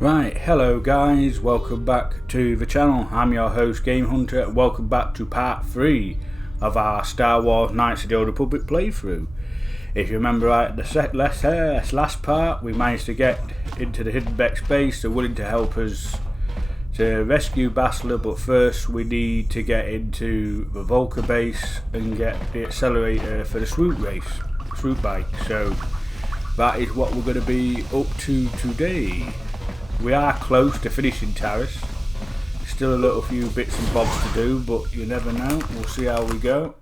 Right, hello guys, welcome back to the channel. I'm your host Game Hunter and welcome back to part 3 of our Star Wars Knights of the Old Republic playthrough. If you remember right at the last part, we managed to get into the Hidden Beck space. They're willing to help us to rescue Bastila, but first we need to get into the Volca base and get the accelerator for the swoop bike. So that is what we're going to be up to today. We are close to finishing Taris. Still a little few bits and bobs to do, but you never know. We'll see how we go.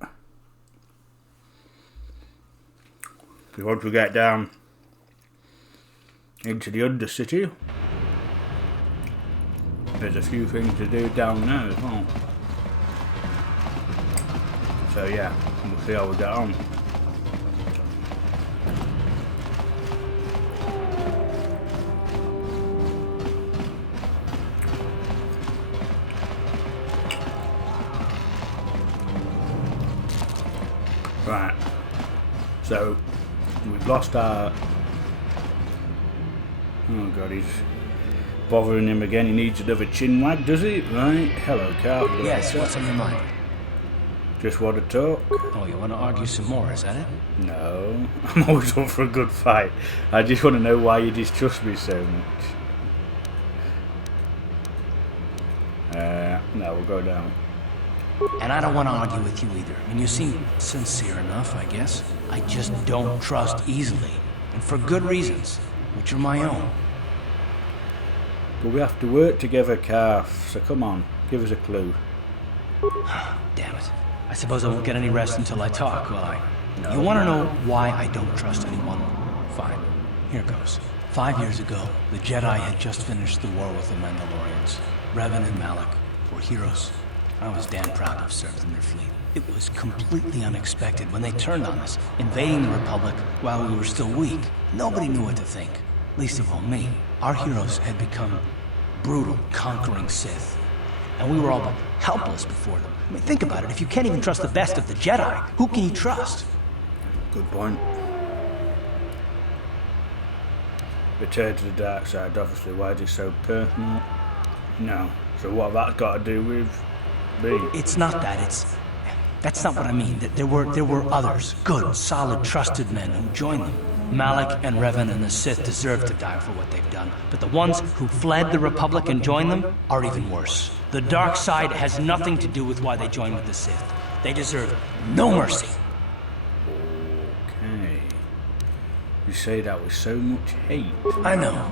Once we get down into the Undercity, there's a few things to do down there as well. So yeah, we'll see how we get on. Right, so we've lost our... Oh god, he's bothering him again. He needs another chin wag, does he? Right, hello Carl. Yes, what's on your mind? Just want to talk. Oh, you want to argue some more, is that it? No, I'm always up for a good fight. I just want to know why you distrust me so much. No, we'll go down. And I don't want to argue with you either. I mean, you seem sincere enough, I guess. I just don't trust easily. And for good reasons, which are my own. But we have to work together, Calf. So come on, give us a clue. Damn it. I suppose I won't get any rest until I talk, will I? No. You want to know why I don't trust anyone? Fine. Here goes. 5 years ago, the Jedi had just finished the war with the Mandalorians. Revan and Malak were heroes. I was damn proud to have served in their fleet. It was completely unexpected when they turned on us, invading the Republic while we were still weak. Nobody knew what to think, least of all me. Our heroes had become brutal, conquering Sith, and we were all but helpless before them. I mean, think about it. If you can't even trust the best of the Jedi, who can you trust? Good point. Return to the dark side, obviously. Why is it so personal? No. So what that's got to do with me? It's not that. That's not what I mean. There were others, good, solid, trusted men who joined them. Malak and Revan and the Sith deserve to die for what they've done, but the ones who fled the Republic and joined them are even worse. The dark side has nothing to do with why they joined with the Sith. They deserve no mercy. Okay. You say that with so much hate. I know.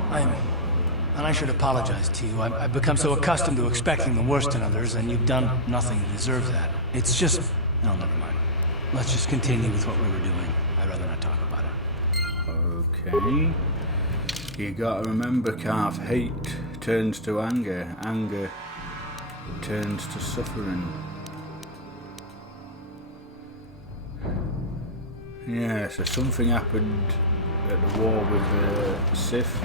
And I should apologize to you. I've become so accustomed to expecting the worst in others, and you've done nothing to deserve that. It's just... No, never mind. Let's just continue with what we were doing. I'd rather not talk about it. Okay. You gotta remember, Calf, hate turns to anger. Anger turns to suffering. Yeah, so something happened at the war with the Sith.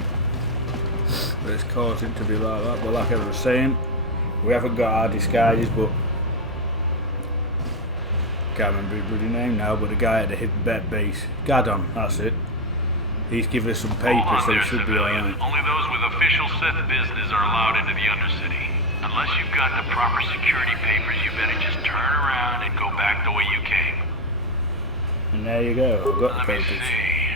But it's caused him to be like that. But like I was saying, we haven't got our disguises, but can't remember his bloody name now, but the guy at the Hidden Beck base, Gadon, that's it. He's given us some papers, so we should be alright. Only those with official Sith business are allowed into the Undercity. Unless you've got the proper security papers, you better just turn around and go back the way you came. And there you go, I've got the papers. Let me see.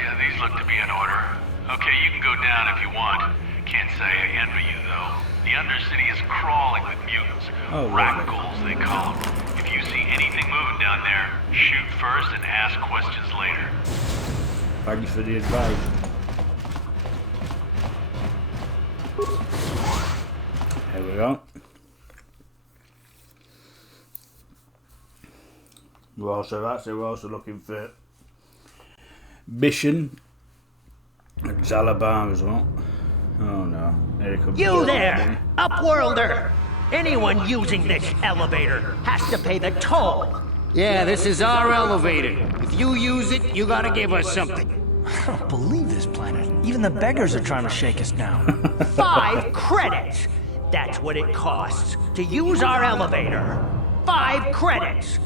Yeah, these look to be in order. Okay, you can go down if you want. Can't say I envy you, though. The Undercity is crawling with mutants. Oh, Radicals, they call them. If you see anything moving down there, shoot first and ask questions later. Thanks for the advice. Here we go. That's it. We're also looking for mission at Zalabar as well. Oh no. Here comes You there, Upworlder! Anyone using this elevator has to pay the toll. Yeah, this is our elevator. If you use it, you gotta give us something. I don't believe this planet. Even the beggars are trying to shake us now. 5 credits! That's what it costs to use our elevator. 5 credits!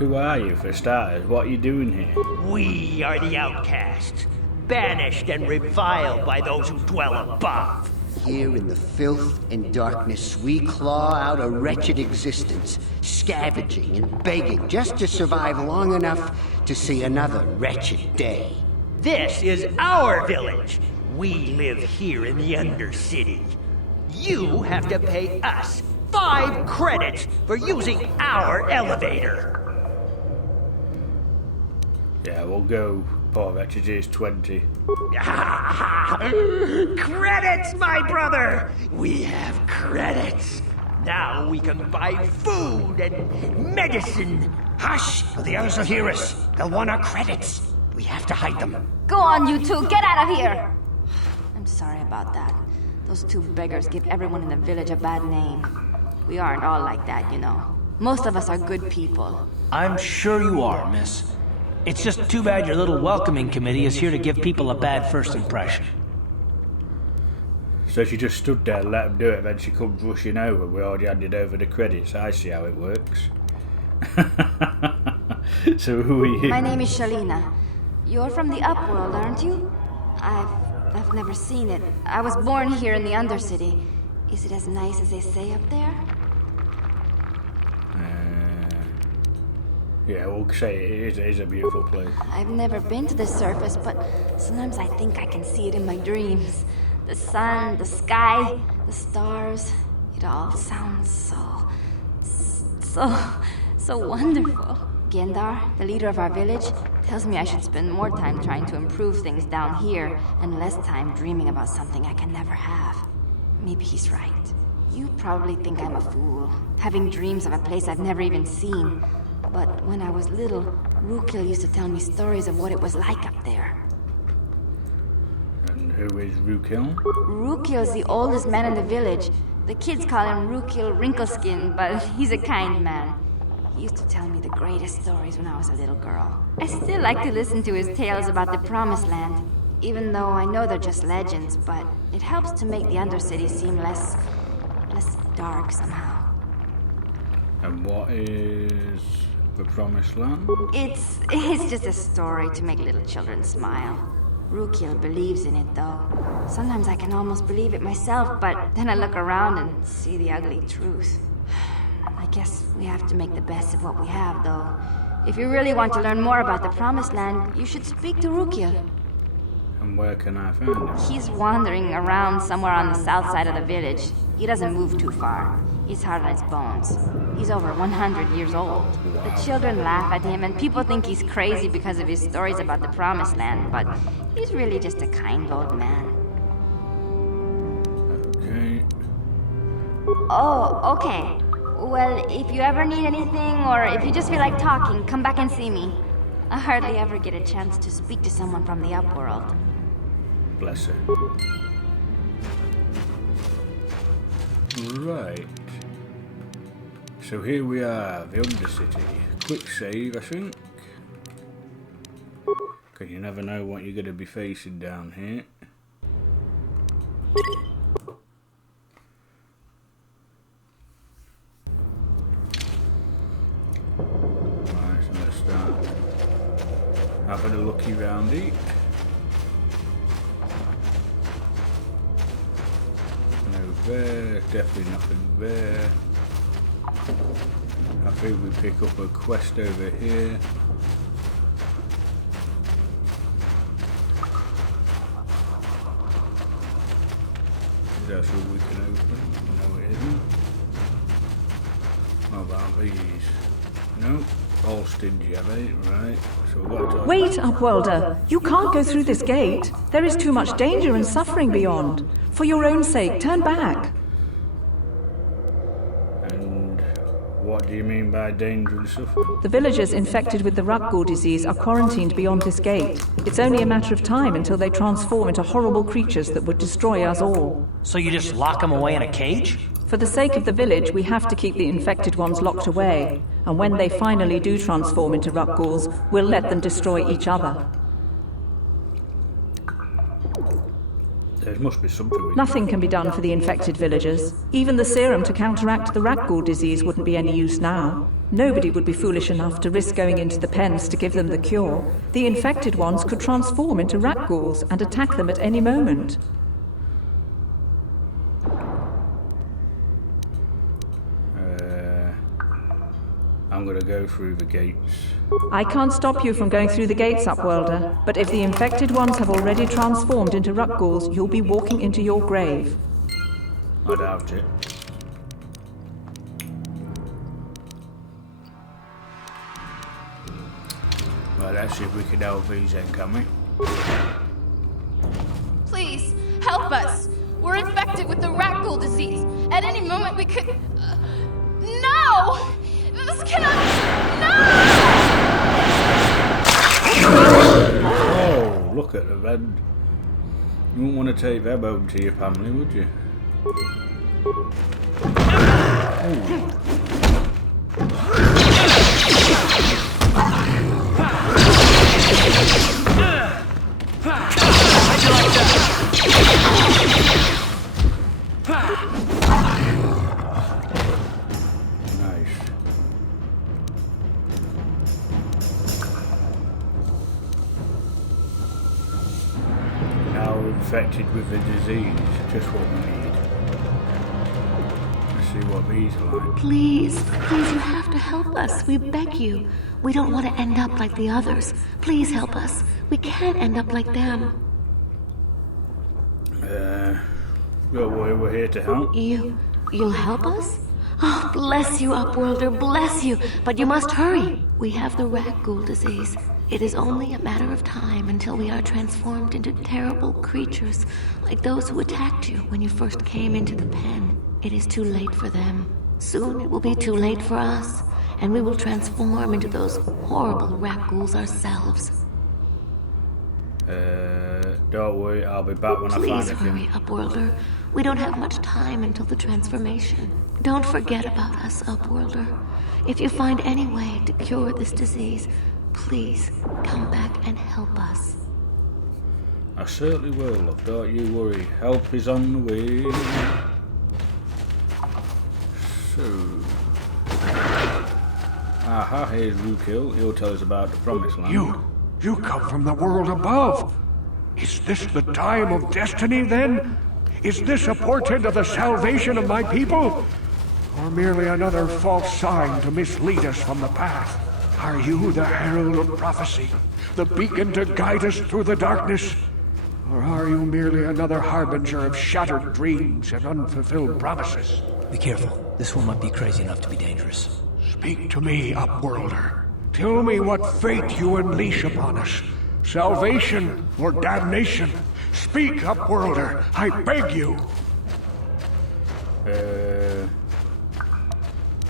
Who are you, for starters? What are you doing here? We are the outcasts, banished and reviled by those who dwell above. Here in the filth and darkness, we claw out a wretched existence, scavenging and begging just to survive long enough to see another wretched day. This is our village. We live here in the Undercity. You have to pay us 5 credits for using our elevator. Yeah, we'll go. Poor wretched is 20. Credits, my brother! We have credits. Now we can buy food and medicine. Hush! Or the others will hear us. They'll want our credits. We have to hide them. Go on, you two, get out of here! I'm sorry about that. Those 2 beggars give everyone in the village a bad name. We aren't all like that, you know. Most of us are good people. I'm sure you are, miss. It's just too bad your little welcoming committee is here to give people a bad first impression. So she just stood there and let him do it, then she comes rushing over. We already handed over the credits. I see how it works. So who are you? My name is Shalina. You're from the Upworld, aren't you? I've never seen it. I was born here in the Undercity. Is it as nice as they say up there? Yeah, we'll say it is a beautiful place. I've never been to the surface, but sometimes I think I can see it in my dreams. The sun, the sky, the stars. It all sounds so wonderful. Gendar, the leader of our village, tells me I should spend more time trying to improve things down here and less time dreaming about something I can never have. Maybe he's right. You probably think I'm a fool, having dreams of a place I've never even seen. But when I was little, Rukil used to tell me stories of what it was like up there. And who is Rukil? Rukil's the oldest man in the village. The kids call him Rukil Wrinkleskin, but he's a kind man. He used to tell me the greatest stories when I was a little girl. I still like to listen to his tales about the Promised Land, even though I know they're just legends, but it helps to make the Undercity seem less dark somehow. And what is the Promised Land? It's just a story to make little children smile. Rukil believes in it, though. Sometimes I can almost believe it myself, but then I look around and see the ugly truth. I guess we have to make the best of what we have, though. If you really want to learn more about the Promised Land, you should speak to Rukil. And where can I find him? He's wandering around somewhere on the south side of the village. He doesn't move too far. He's hard on his bones. He's over 100 years old. The children laugh at him, and people think he's crazy because of his stories about the Promised Land, but he's really just a kind old man. Okay. Oh, okay. Well, if you ever need anything, or if you just feel like talking, come back and see me. I hardly ever get a chance to speak to someone from the Upworld. Bless her. Right. So here we are, the Undercity. Quick save, I think. Because you never know what you're going to be facing down here. Right, so let's start having a looky roundy. No there, definitely nothing there. I think we pick up a quest over here. Is that what we can open? No, it isn't. What about these? Nope. All stingy, have they? Right. So we've got to... Wait, Upworlder! You can't go through this gate. There is too much danger and suffering beyond. For your own sake, turn back. And what do you mean by danger and suffering? The villagers infected with the Ruggle disease are quarantined beyond this gate. It's only a matter of time until they transform into horrible creatures that would destroy us all. So you just lock them away in a cage? For the sake of the village, we have to keep the infected ones locked away. And when they finally do transform into Ruggles, we'll let them destroy each other. There must be something we Nothing can be done for the infected villagers. Even the serum to counteract the Ruggle disease wouldn't be any use now. Nobody would be foolish enough to risk going into the pens to give them the cure. The infected ones could transform into rat ghouls and attack them at any moment. I'm gonna go through the gates. I can't stop you from going through the gates, Upworlder, but if the infected ones have already transformed into rat ghouls, you'll be walking into your grave. I doubt it. Well, let's see if we can help these then, can we? Please, help us! We're infected with the rat ghoul disease. At any moment we could... No! This cannot... No! Oh, look at the red. You wouldn't want to take them home to your family, would you? Infected with the disease, just what we need. Let's see what these are like. Please, you have to help us. We beg you. We don't want to end up like the others. Please help us. We can't end up like them. Don't worry, we're here to help. You'll help us? Oh, bless you, Upworlder, bless you. But you must hurry. We have the rat ghoul disease. It is only a matter of time until we are transformed into terrible creatures, like those who attacked you when you first came into the pen. It is too late for them. Soon it will be too late for us, and we will transform into those horrible rat ghouls ourselves. Don't worry, I'll be back when I find it. Please hurry, Upworlder. We don't have much time until the transformation. Don't forget about us, Upworlder. If you find any way to cure this disease, please come back and help us. I certainly will, love. Don't you worry. Help is on the way. So... Aha, here's Rukil. He'll tell us about the Promised Land. You come from the world above. Is this the time of destiny, then? Is this a portent of the salvation of my people? Or merely another false sign to mislead us from the path? Are you the herald of prophecy, the beacon to guide us through the darkness? Or are you merely another harbinger of shattered dreams and unfulfilled promises? Be careful. This one might be crazy enough to be dangerous. Speak to me, Upworlder. Tell me what fate you unleash upon us. Salvation or damnation? Speak, Upworlder, I beg you.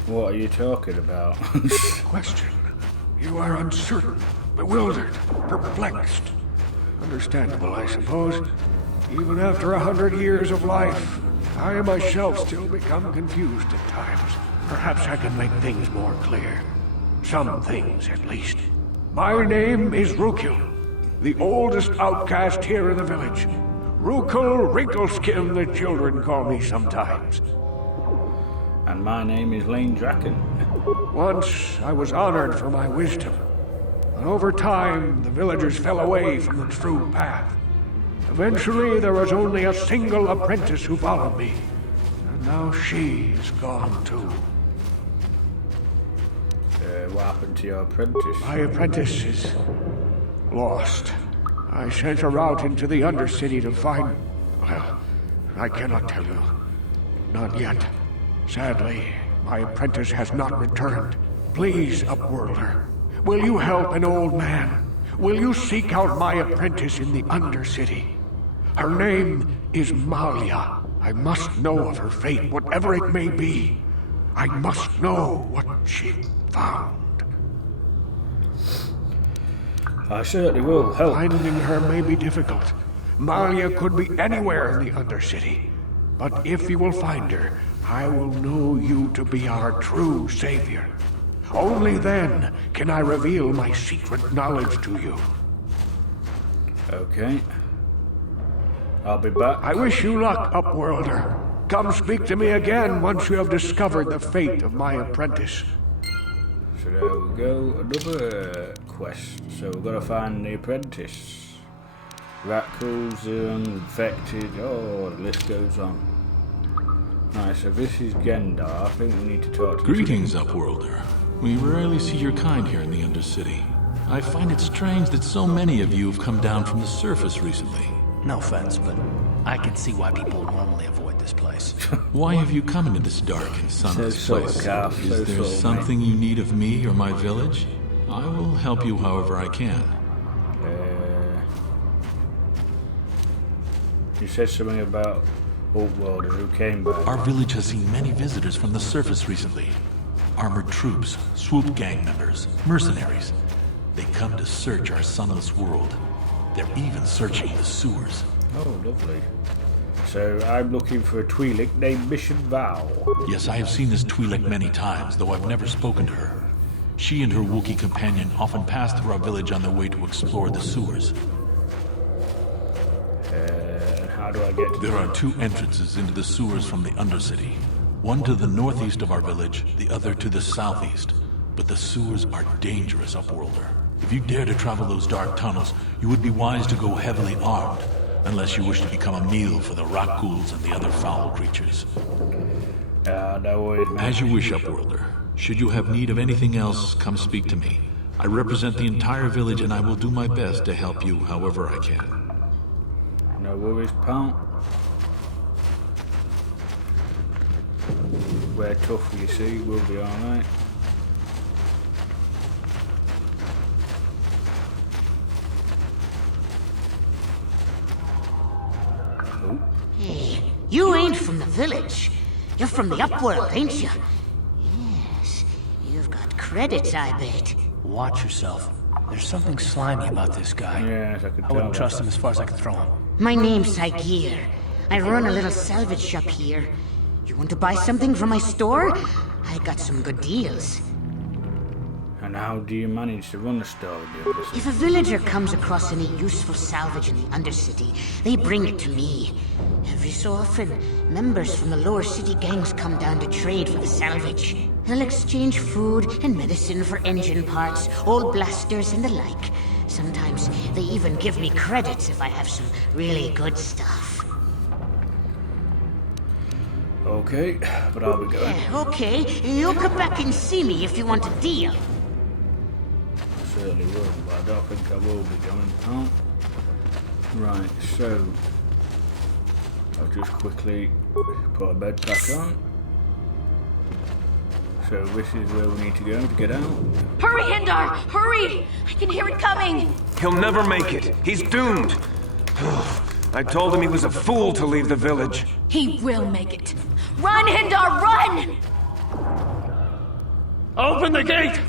What are you talking about? Question. You are uncertain, bewildered, perplexed. Understandable, I suppose. Even after 100 years of life, I myself still become confused at times. Perhaps I can make things more clear. Some things, at least. My name is Rukil, the oldest outcast here in the village. Rukil Wrinkleskin, the children call me sometimes. And my name is Lane Draken. Once I was honored for my wisdom, but over time the villagers fell away from the true path. Eventually there was only a single apprentice who followed me, and now she is gone too. What happened to your apprentice? My apprentice is lost. I sent her out into the Undercity to find... Well, I cannot tell you. Not yet. Sadly, my apprentice has not returned. Please, Upworlder, will you help an old man? Will you seek out my apprentice in the Undercity? Her name is Malia. I must know of her fate, whatever it may be. I must know what she found. I certainly will help. Finding her may be difficult. Malia could be anywhere in the Undercity. But if you will find her, I will know you to be our true savior. Only then can I reveal my secret knowledge to you. Okay. I'll be back. I wish you luck, Upworlder. Come speak to me again once you have discovered the fate of my apprentice. So there we go, another quest. So we've got to find the apprentice. Radicals, infected, oh, the list goes on. Right, so this is Gendar. I think we need to talk to Greetings, Upworlder. We rarely see your kind here in the Undercity. I find it strange that so many of you have come down from the surface recently. No offense, but I can see why people normally avoid this place. Why have you come into this dark and sunless place? Is there something you need of me or my village? I will help you however I can. You said something about Upworlders who came back. Our village has seen many visitors from the surface recently. Armored troops, swoop gang members, mercenaries. They come to search our sunless world. They're even searching the sewers. Oh, lovely. So I'm looking for a Twi'lek named Mission Val. Yes, I have seen this Twi'lek many times, though I've never spoken to her. She and her Wookiee companion often pass through our village on their way to explore the sewers. How do I get to There are two entrances into the sewers from the Undercity. One to the northeast of our village, the other to the southeast. But the sewers are dangerous, Upworlder. If you dare to travel those dark tunnels, you would be wise to go heavily armed, unless you wish to become a meal for the rock ghouls and the other foul creatures. No worries, man. As you wish, Upworlder. Should you have need of anything else, come speak to me. I represent the entire village and I will do my best to help you however I can. No worries, pal. We're tough, you see. We'll be alright. Hey, you ain't from the village. You're from the Upworld, ain't you? Yes, you've got credits, I bet. Watch yourself. There's something slimy about this guy. Yes, I could tell. I wouldn't trust him as far as I could throw him. My name's Saigir. I run a little salvage shop here. You want to buy something from my store? I got some good deals. And how do you manage to run the store with the Undercity? If a villager comes across any useful salvage in the Undercity, they bring it to me. Every so often, members from the lower city gangs come down to trade for the salvage. They'll exchange food and medicine for engine parts, old blasters, and the like. Sometimes they even give me credits if I have some really good stuff. Okay, but I'll be going. Okay, you'll come back and see me if you want a deal. Certainly will, but I don't think I will be going. Oh. Right, so I'll just quickly put a bed back on. So this is where we need to go to get out. Hurry, Hindar! Hurry! I can hear it coming! He'll never make it. He's doomed. I told him he was a fool to leave the village. He will make it. Run, Hindar, run! Open the gate!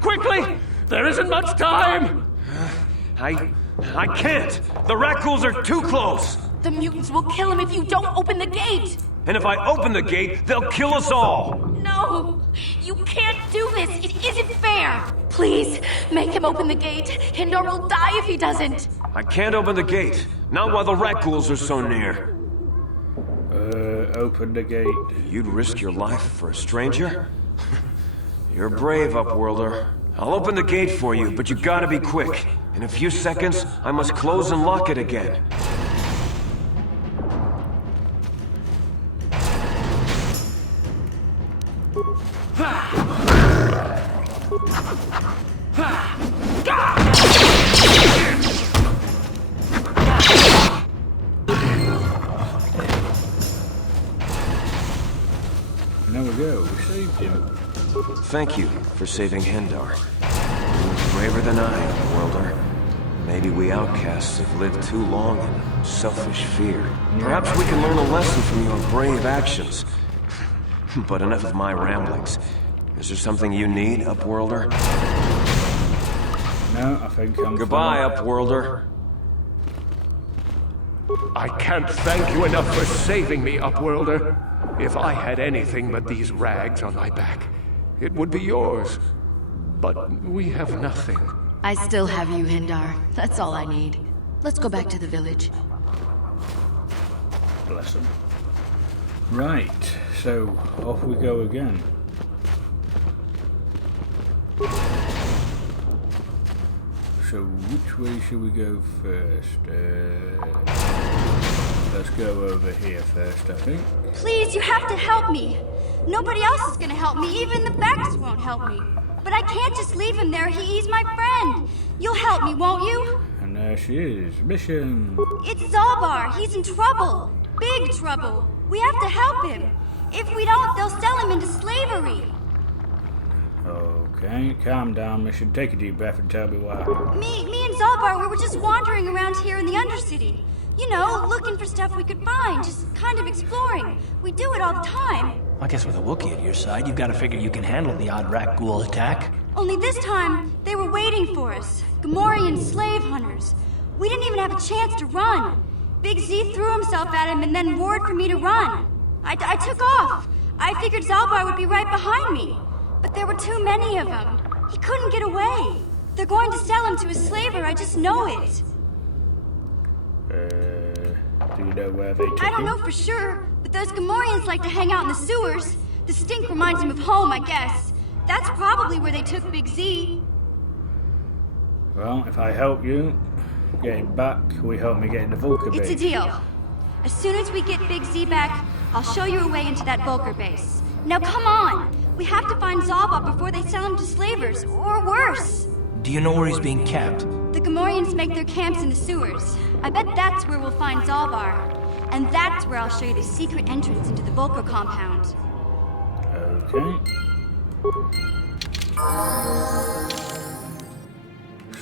Quickly! There isn't much time! I can't! The rat ghouls are too close! The mutants will kill him if you don't open the gate! And if I open the gate, they'll kill us all! No! You can't do this! It isn't fair! Please, make him open the gate. Hindar will die if he doesn't. I can't open the gate. Not while the rat ghouls are so near. Open the gate. You'd risk your life for a stranger? You're brave, Upworlder. I'll open the gate for you, but you gotta be quick. In a few seconds, I must close and lock it again. There we go, we saved him. Thank you for saving Hindar. Braver than I, Upworlder. Maybe we outcasts have lived too long in selfish fear. Perhaps we can learn a lesson from your brave actions. But enough of my ramblings. Is there something you need, Upworlder? No, I think I'm Goodbye, fine. Upworlder. I can't thank you enough for saving me, Upworlder. If I had anything but these rags on my back, it would be yours. But we have nothing. I still have you, Hindar. That's all I need. Let's go back to the village. Bless him. Right, so off we go again. So which way should we go first? Let's go over here first, I think. Please, you have to help me. Nobody else is gonna help me. Even the Becks won't help me. But I can't just leave him there. He's my friend. You'll help me, won't you? And there she is. Mission. It's Zalbar. He's in trouble. Big trouble. We have to help him. If we don't, they'll sell him into slavery. Okay, calm down, Mission. Take a deep breath and tell me why. Me and Zalbar, we were just wandering around here in the Undercity. You know, looking for stuff we could find, just kind of exploring. We do it all the time. I guess with a Wookiee at your side, you've got to figure you can handle the odd rat ghoul attack. Only this time, they were waiting for us. Gamorrean slave hunters. We didn't even have a chance to run. Big Z threw himself at him and then roared for me to run. I took off. I figured Zalbar would be right behind me. But there were too many of them. He couldn't get away. They're going to sell him to a slaver, I just know it. Do you know where they took him? I don't know for sure, but those Gamorreans like to hang out in the sewers. The stink reminds them of home, I guess. That's probably where they took Big Z. Well, if I help you get him back, will you help me get in the Vulcan base? It's a deal. As soon as we get Big Z back, I'll show you a way into that Vulcan base. Now come on! We have to find Zalba before they sell him to slavers, or worse. Do you know where he's being kept? The Gamorreans make their camps in the sewers. I bet that's where we'll find Zalbar. And that's where I'll show you the secret entrance into the Vulcan compound. Okay.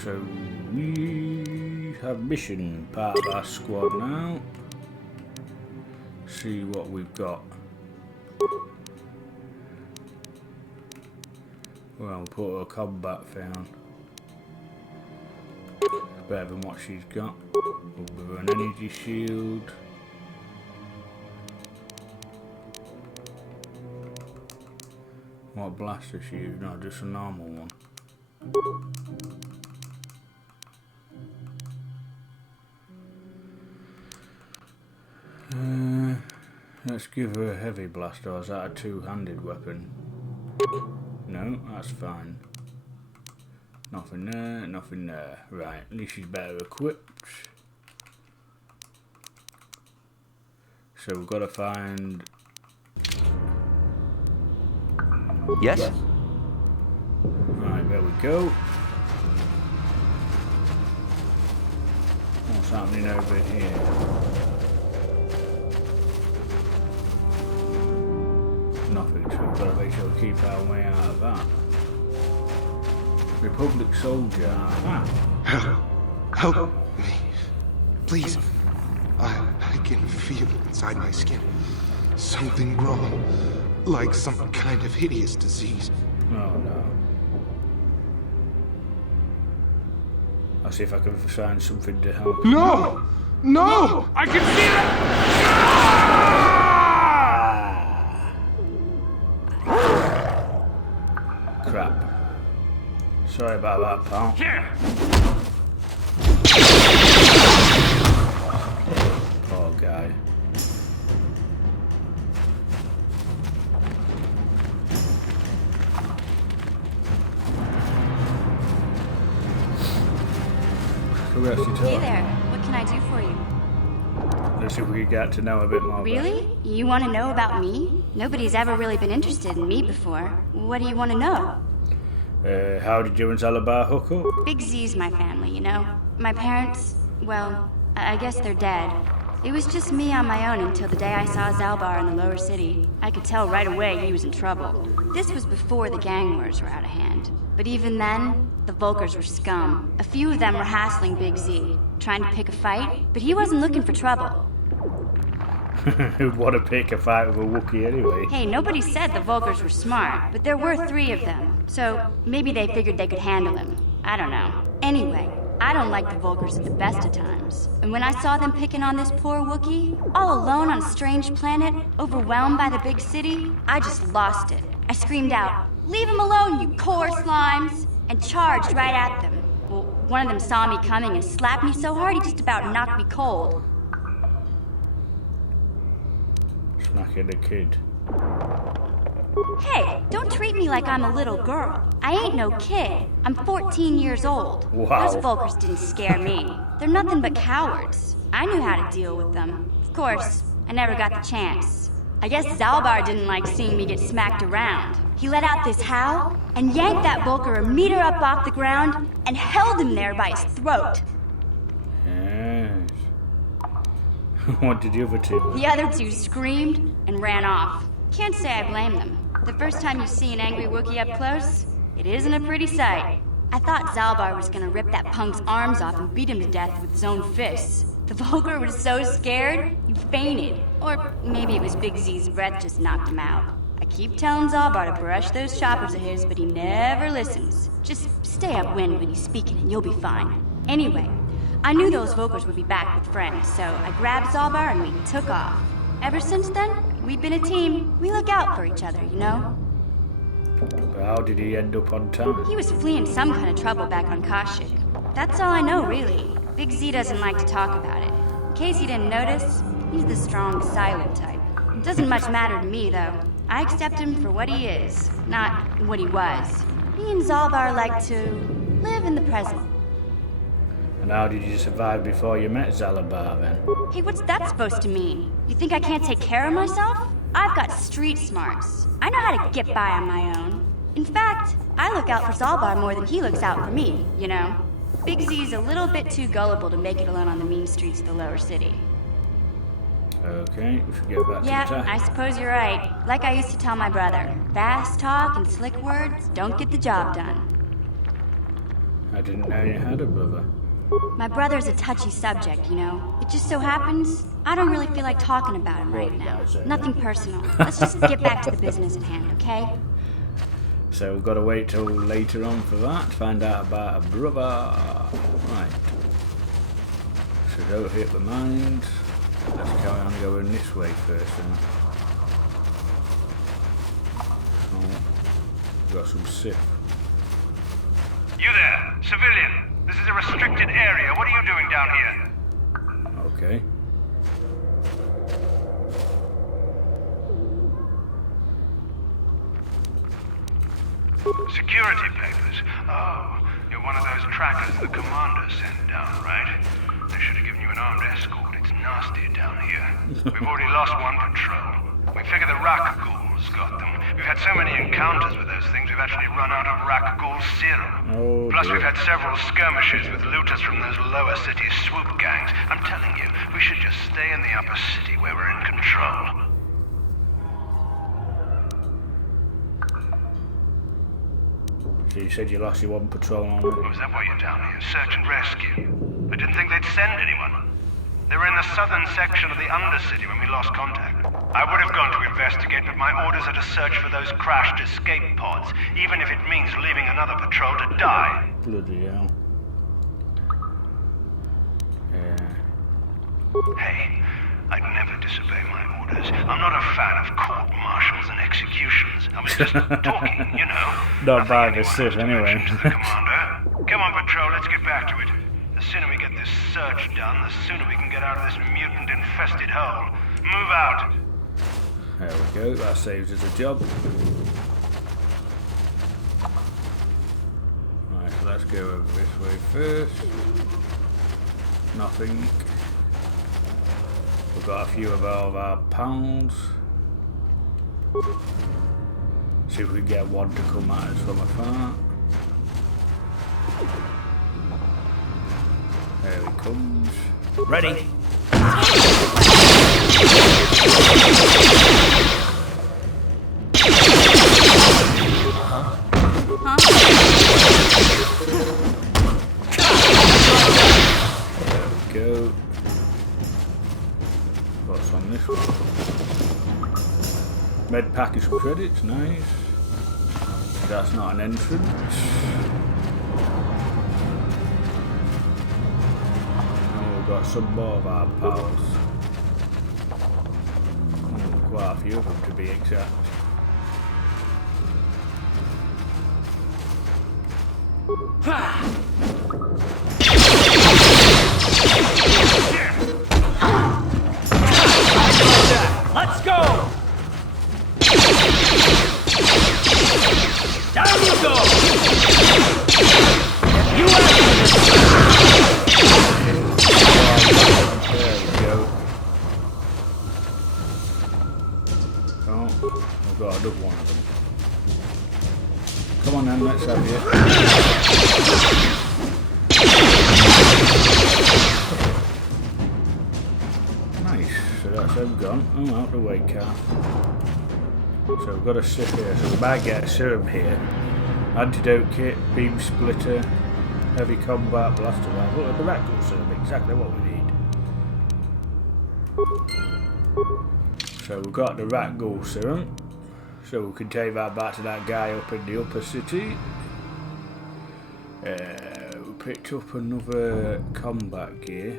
So we have mission part of our squad now. See what we've got. Well, we'll put her combat down. Better than what she's got. We'll give her an energy shield. What blaster she used? No, just a normal one. Let's give her a heavy blaster, or is that a two-handed weapon? No, that's fine. Nothing there, nothing there. Right, at least she's better equipped. So we've got to find... Yes? Right, there we go. What's happening over here? Nothing, so we've got to make sure we keep our way out of that. Republic soldier. Aha. Help me. Please. I can feel it inside my skin. Something wrong. Like some kind of hideous disease. Oh no. I'll see if I can find something to help. No! No! I can feel it! Crap. Sorry about that, pal. Here! Poor guy. Hey there, what can I do for you? Let's see if we can get to know a bit more. Really? You want to know about me? Nobody's ever really been interested in me before. What do you want to know? How did you and Zalabar hook up? Big Z's my family, you know? My parents, well, I guess they're dead. It was just me on my own until the day I saw Zalbar in the lower city. I could tell right away he was in trouble. This was before the gang wars were out of hand. But even then, the Vulkars were scum. A few of them were hassling Big Z, trying to pick a fight, but he wasn't looking for trouble. Who'd want to pick a fight with a Wookiee anyway? Hey, nobody said the Vulkars were smart, but there were 3 of them. So maybe they figured they could handle him. I don't know. Anyway, I don't like the Vulkars at the best of times. And when I saw them picking on this poor Wookiee, all alone on a strange planet, overwhelmed by the big city, I just lost it. I screamed out, "Leave him alone, you core slimes!" and charged right at them. Well, one of them saw me coming and slapped me so hard he just about knocked me cold. Smacking the kid. Hey, don't treat me like I'm a little girl. I ain't no kid. I'm 14 years old. Wow. Those Vulkars didn't scare me. They're nothing but cowards. I knew how to deal with them. Of course, I never got the chance. I guess Zalbar didn't like seeing me get smacked around. He let out this howl and yanked that Vulkar a meter up off the ground and held him there by his throat. Yes. What did the other two do? The other two screamed and ran off. Can't say I blame them. The first time you see an angry Wookiee up close, it isn't a pretty sight. I thought Zalbar was gonna rip that punk's arms off and beat him to death with his own fists. The Vulkar was so scared, he fainted. Or maybe it was Big Z's breath just knocked him out. I keep telling Zalbar to brush those choppers of his, but he never listens. Just stay upwind when he's speaking and you'll be fine. Anyway, I knew those Vulkars would be back with friends, so I grabbed Zalbar and we took off. Ever since then, we've been a team. We look out for each other, you know? But how did he end up on town? He was fleeing some kind of trouble back on Kashyyyk. That's all I know, really. Big Z doesn't like to talk about it. In case you didn't notice, he's the strong, silent type. It doesn't much matter to me, though. I accept him for what he is, not what he was. Me and Zalbar like to live in the present. And how did you survive before you met Zalbar then? Hey, what's that supposed to mean? You think I can't take care of myself? I've got street smarts. I know how to get by on my own. In fact, I look out for Zalbar more than he looks out for me, you know? Big Z's a little bit too gullible to make it alone on the mean streets of the lower city. Okay, we should get back to the Yeah, task. I suppose you're right. Like I used to tell my brother, fast talk and slick words don't get the job done. I didn't know you had a brother. My brother's a touchy subject, you know? It just so happens, I don't really feel like talking about him right now. Nothing personal. Let's just get back to the business at hand, okay? So we've got to wait till later on for that, to find out about a brother. Right. So don't hit the mind. Let's carry on going this way first then. Oh, we've got some Sith. You there, civilian. This is a restricted area. What are you doing down here? Okay. Security papers. Oh, you're one of those trackers the commander sent down, right? They should have given you an armed escort. It's nasty down here. We've already lost one patrol. We figure the Rakghouls got them. We've had so many encounters with those things, we've actually run out of Rakghoul serum. Oh, Plus, dear. we've had several skirmishes with looters from those lower city swoop gangs. I'm telling you, we should just stay in the upper city where we're in control. So you said you lost your one patrol on it? Oh, is that why you're down here? Search and rescue? I didn't think they'd send anyone. They were in the southern section of the Undercity when we lost contact. I would have gone to investigate, but my orders are to search for those crashed escape pods, even if it means leaving another patrol to die. Bloody hell. Yeah. Hey, I'd never disobey my orders. I'm not a fan of court-martials and executions. I was just talking, you know. Not by the Sith, anyway. To the commander. Come on, patrol, let's get back to it. The sooner we get this search done, the sooner we can get out of this mutant-infested hole. Move out. There we go, that saves us a job. Right, so let's go over this way first. Nothing. We've got a few of our pals. See if we can get one to come at us from afar. There he comes. Ready? There we go. What's on this one? Med package for credits, nice. That's not an entrance. Got some more of our pals. Quite a few of them to be exact. Let's go! we've got another one of them. Come on then, let's have you. Nice, so that's them gone. Oh, out the way, car. So we've got a sip here, so we might get a serum here. Antidote kit, beam splitter, heavy combat, blaster rifle, and the rifle serum, exactly what we need. So we've got the rat ghoul serum, so we can take that back to that guy up in the upper city. We picked up another combat gear.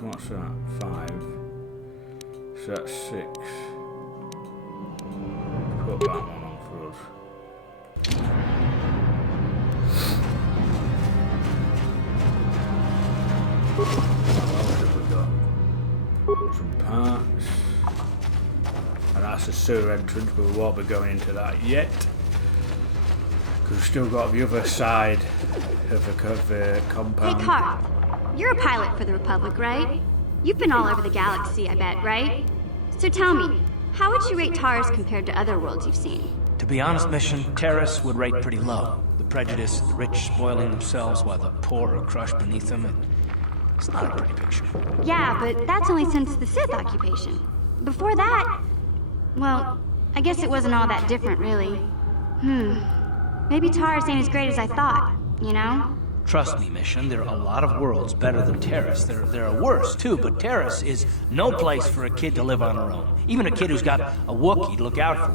What's that? 5. So that's 6. Put that one on for us. What else have we got? Some parts. And that's a sewer entrance, but we won't be going into that yet. Because we've still got the other side of the compound. Hey, Carl. You're a pilot for the Republic, right? You've been all over the galaxy, I bet, right? So tell me, how would you rate Taurus compared to other worlds you've seen? To be honest, Mission, Terrace would rate pretty low. The prejudice, the rich spoiling themselves while the poor are crushed beneath them. It's not a pretty picture. Yeah, but that's only since the Sith occupation. Before that, well, I guess it wasn't all that different, really. Maybe Taurus ain't as great as I thought, you know? Trust me, Mission, there are a lot of worlds better than Terrace. There are worse, too, but Terrace is no place for a kid to live on her own. Even a kid who's got a Wookiee to look out for.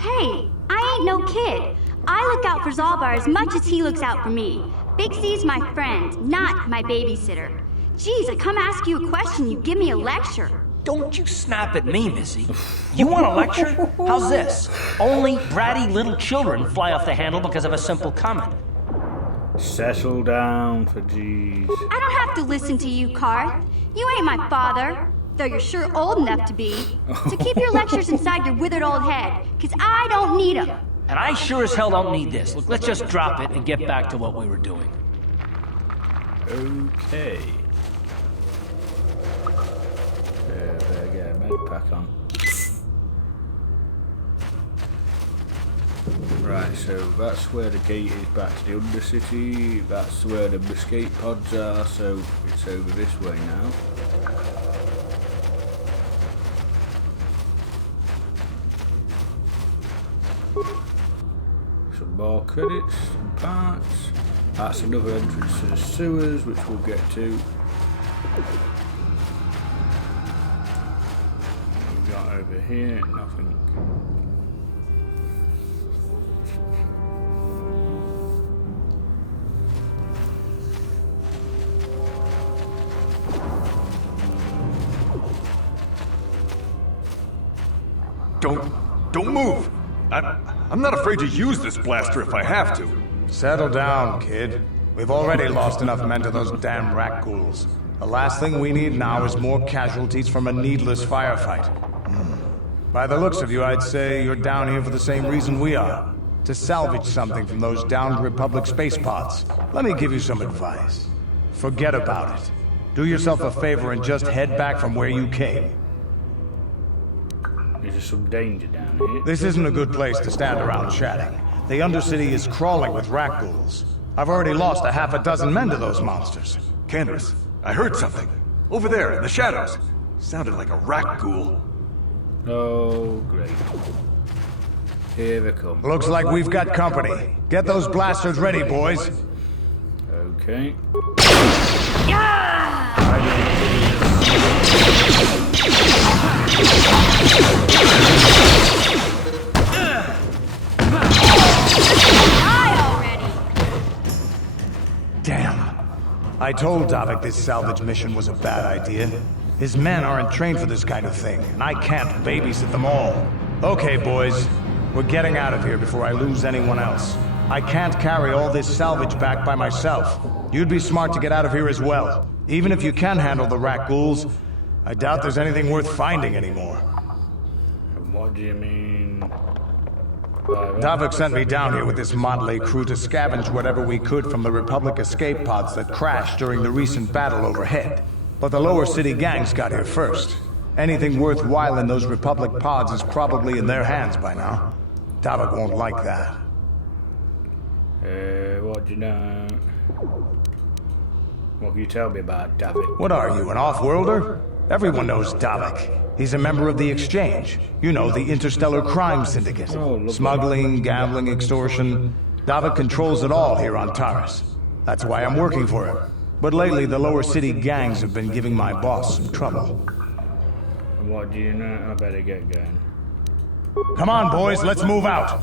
Hey, I ain't no kid. I look out for Zalbar as much as he looks out for me. Big C's my friend, not my babysitter. Jeez, I come ask you a question, you give me a lecture. Don't you snap at me, Missy. You want a lecture? How's this? Only bratty little children fly off the handle because of a simple comment. Settle down for G's. I don't have to listen to you, Karth. You ain't my father, though you're sure old enough to be. So keep your lectures inside your withered old head, because I don't need them. And I sure as hell don't need this. Look, let's just drop it and get back to what we were doing. Okay. Better get a med pack on. Right, so that's where the gate is back to the Undercity. That's where the escape pods are, so it's over this way now. Some more credits, some parts. That's another entrance to the sewers, which we'll get to. What we've got over here, nothing. Don't move! I'm not afraid to use this blaster if I have to. Settle down, kid. We've already lost enough men to those damn rat ghouls. The last thing we need now is more casualties from a needless firefight. By the looks of you, I'd say you're down here for the same reason we are. To salvage something from those downed Republic space pods. Let me give you some advice. Forget about it. Do yourself a favor and just head back from where you came. There's some danger down here. This isn't a good place to stand around chatting. The Undercity is crawling with rat ghouls. I've already lost a half a dozen men to those monsters. Candace, I heard something. Over there, in the shadows. Sounded like a rat ghoul. Oh, great. Here they come. Looks like we've got company. Get those blasters ready, boys. Okay. Damn. I told Davik this salvage mission was a bad idea. His men aren't trained for this kind of thing, and I can't babysit them all. Okay, boys. We're getting out of here before I lose anyone else. I can't carry all this salvage back by myself. You'd be smart to get out of here as well. Even if you can handle the rat ghouls, I doubt there's anything worth finding anymore. What do you mean? Davik sent me down here with this motley crew to scavenge whatever we could from the Republic escape pods that crashed during the recent battle overhead. But the lower city gangs got here first. Anything worthwhile in those Republic pods is probably in their hands by now. Davik won't like that. What do you know? What can you tell me about Davik? What are you, an off-worlder? Everyone knows Davik. He's a member of the Exchange. You know, the interstellar crime syndicate. Smuggling, gambling, extortion. Davik controls it all here on Taris. That's why I'm working for him. But lately, the lower city gangs have been giving my boss some trouble. What do you know? I better get going. Come on, boys, let's move out.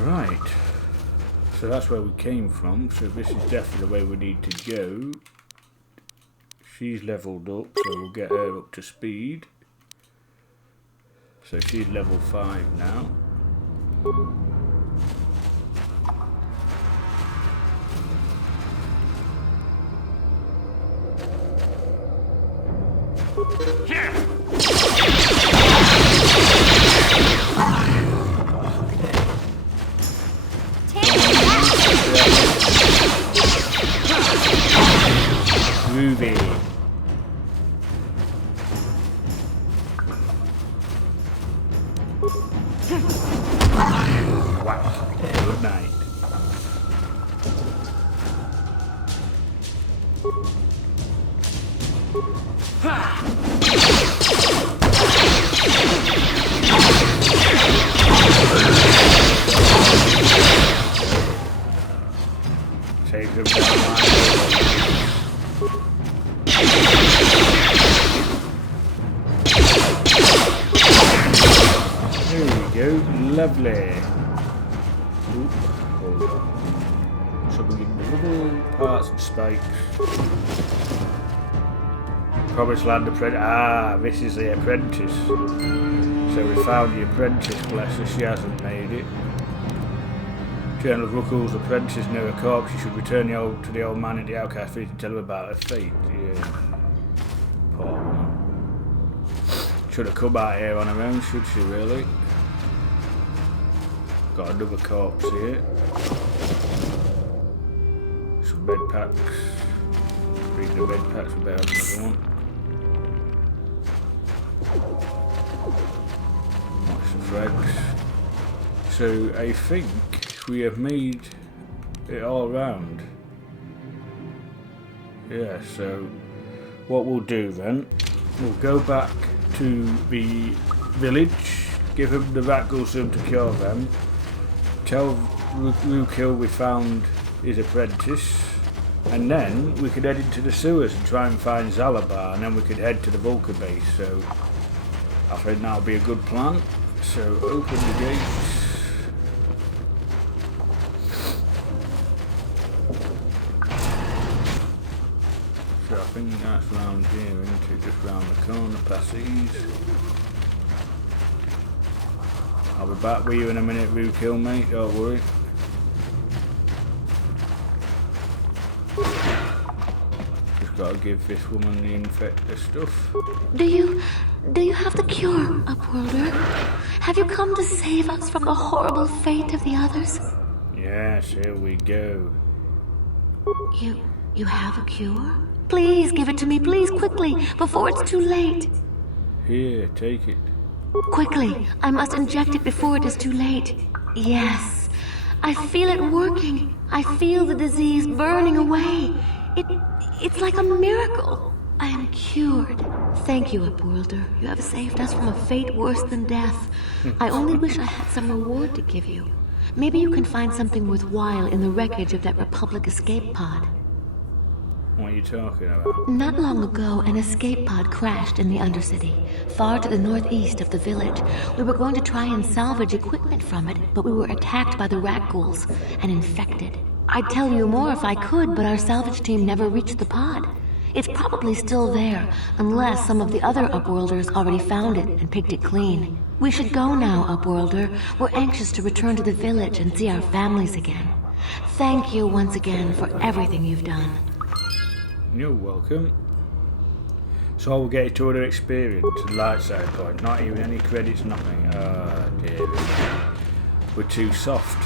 Right. So that's where we came from. So this is definitely the way we need to go. She's leveled up, so we'll get her up to speed. So she's level 5 now. Groovy. Wow. Good night. Take him down. There we go, lovely. Oop, hold on. So we get double parts and spikes. Promised Land Apprentice. Ah, this is the apprentice. So we found the apprentice, bless her, she hasn't made it. Journal of Ruckel's apprentice near a corpse. She should return to the old man at the outcast village and tell him about her fate. Yeah. Poor woman. Should have come out here on her own, should she really? Got another corpse here. Some bed packs. Reading the bed packs, we better have another one. Watch the frags. So I think we have made it all round. Yeah, so what we'll do then, we'll go back to the village, give him the rat gulsum to cure them, tell Rukil we found his apprentice, and then we could head into the sewers and try and find Zalabar, and then we could head to the Vulcan base. So I think that'll be a good plan. So open the gates. So I think that's round here, isn't it? Just round the corner, past these. I'll be back with you in a minute, Rukil, mate, don't worry. Just gotta give this woman the infector stuff. Do you have the cure, Upworlder? Have you come to save us from the horrible fate of the others? Yes, here we go. You have a cure? Please give it to me, please, quickly, before it's too late. Here, take it. Quickly, I must inject it before it is too late. Yes, I feel it working. I feel the disease burning away. It's like a miracle. I am cured. Thank you, Upworlder. You have saved us from a fate worse than death. I only wish I had some reward to give you. Maybe you can find something worthwhile in the wreckage of that Republic escape pod. What are you talking about? Not long ago, an escape pod crashed in the Undercity, far to the northeast of the village. We were going to try and salvage equipment from it, but we were attacked by the rat ghouls and infected. I'd tell you more if I could, but our salvage team never reached the pod. It's probably still there, unless some of the other Upworlders already found it and picked it clean. We should go now, Upworlder. We're anxious to return to the village and see our families again. Thank you once again for everything you've done. You're welcome. So I will get you to other experience, the light side point, not even any credits, nothing. Ah, dear. We're too soft.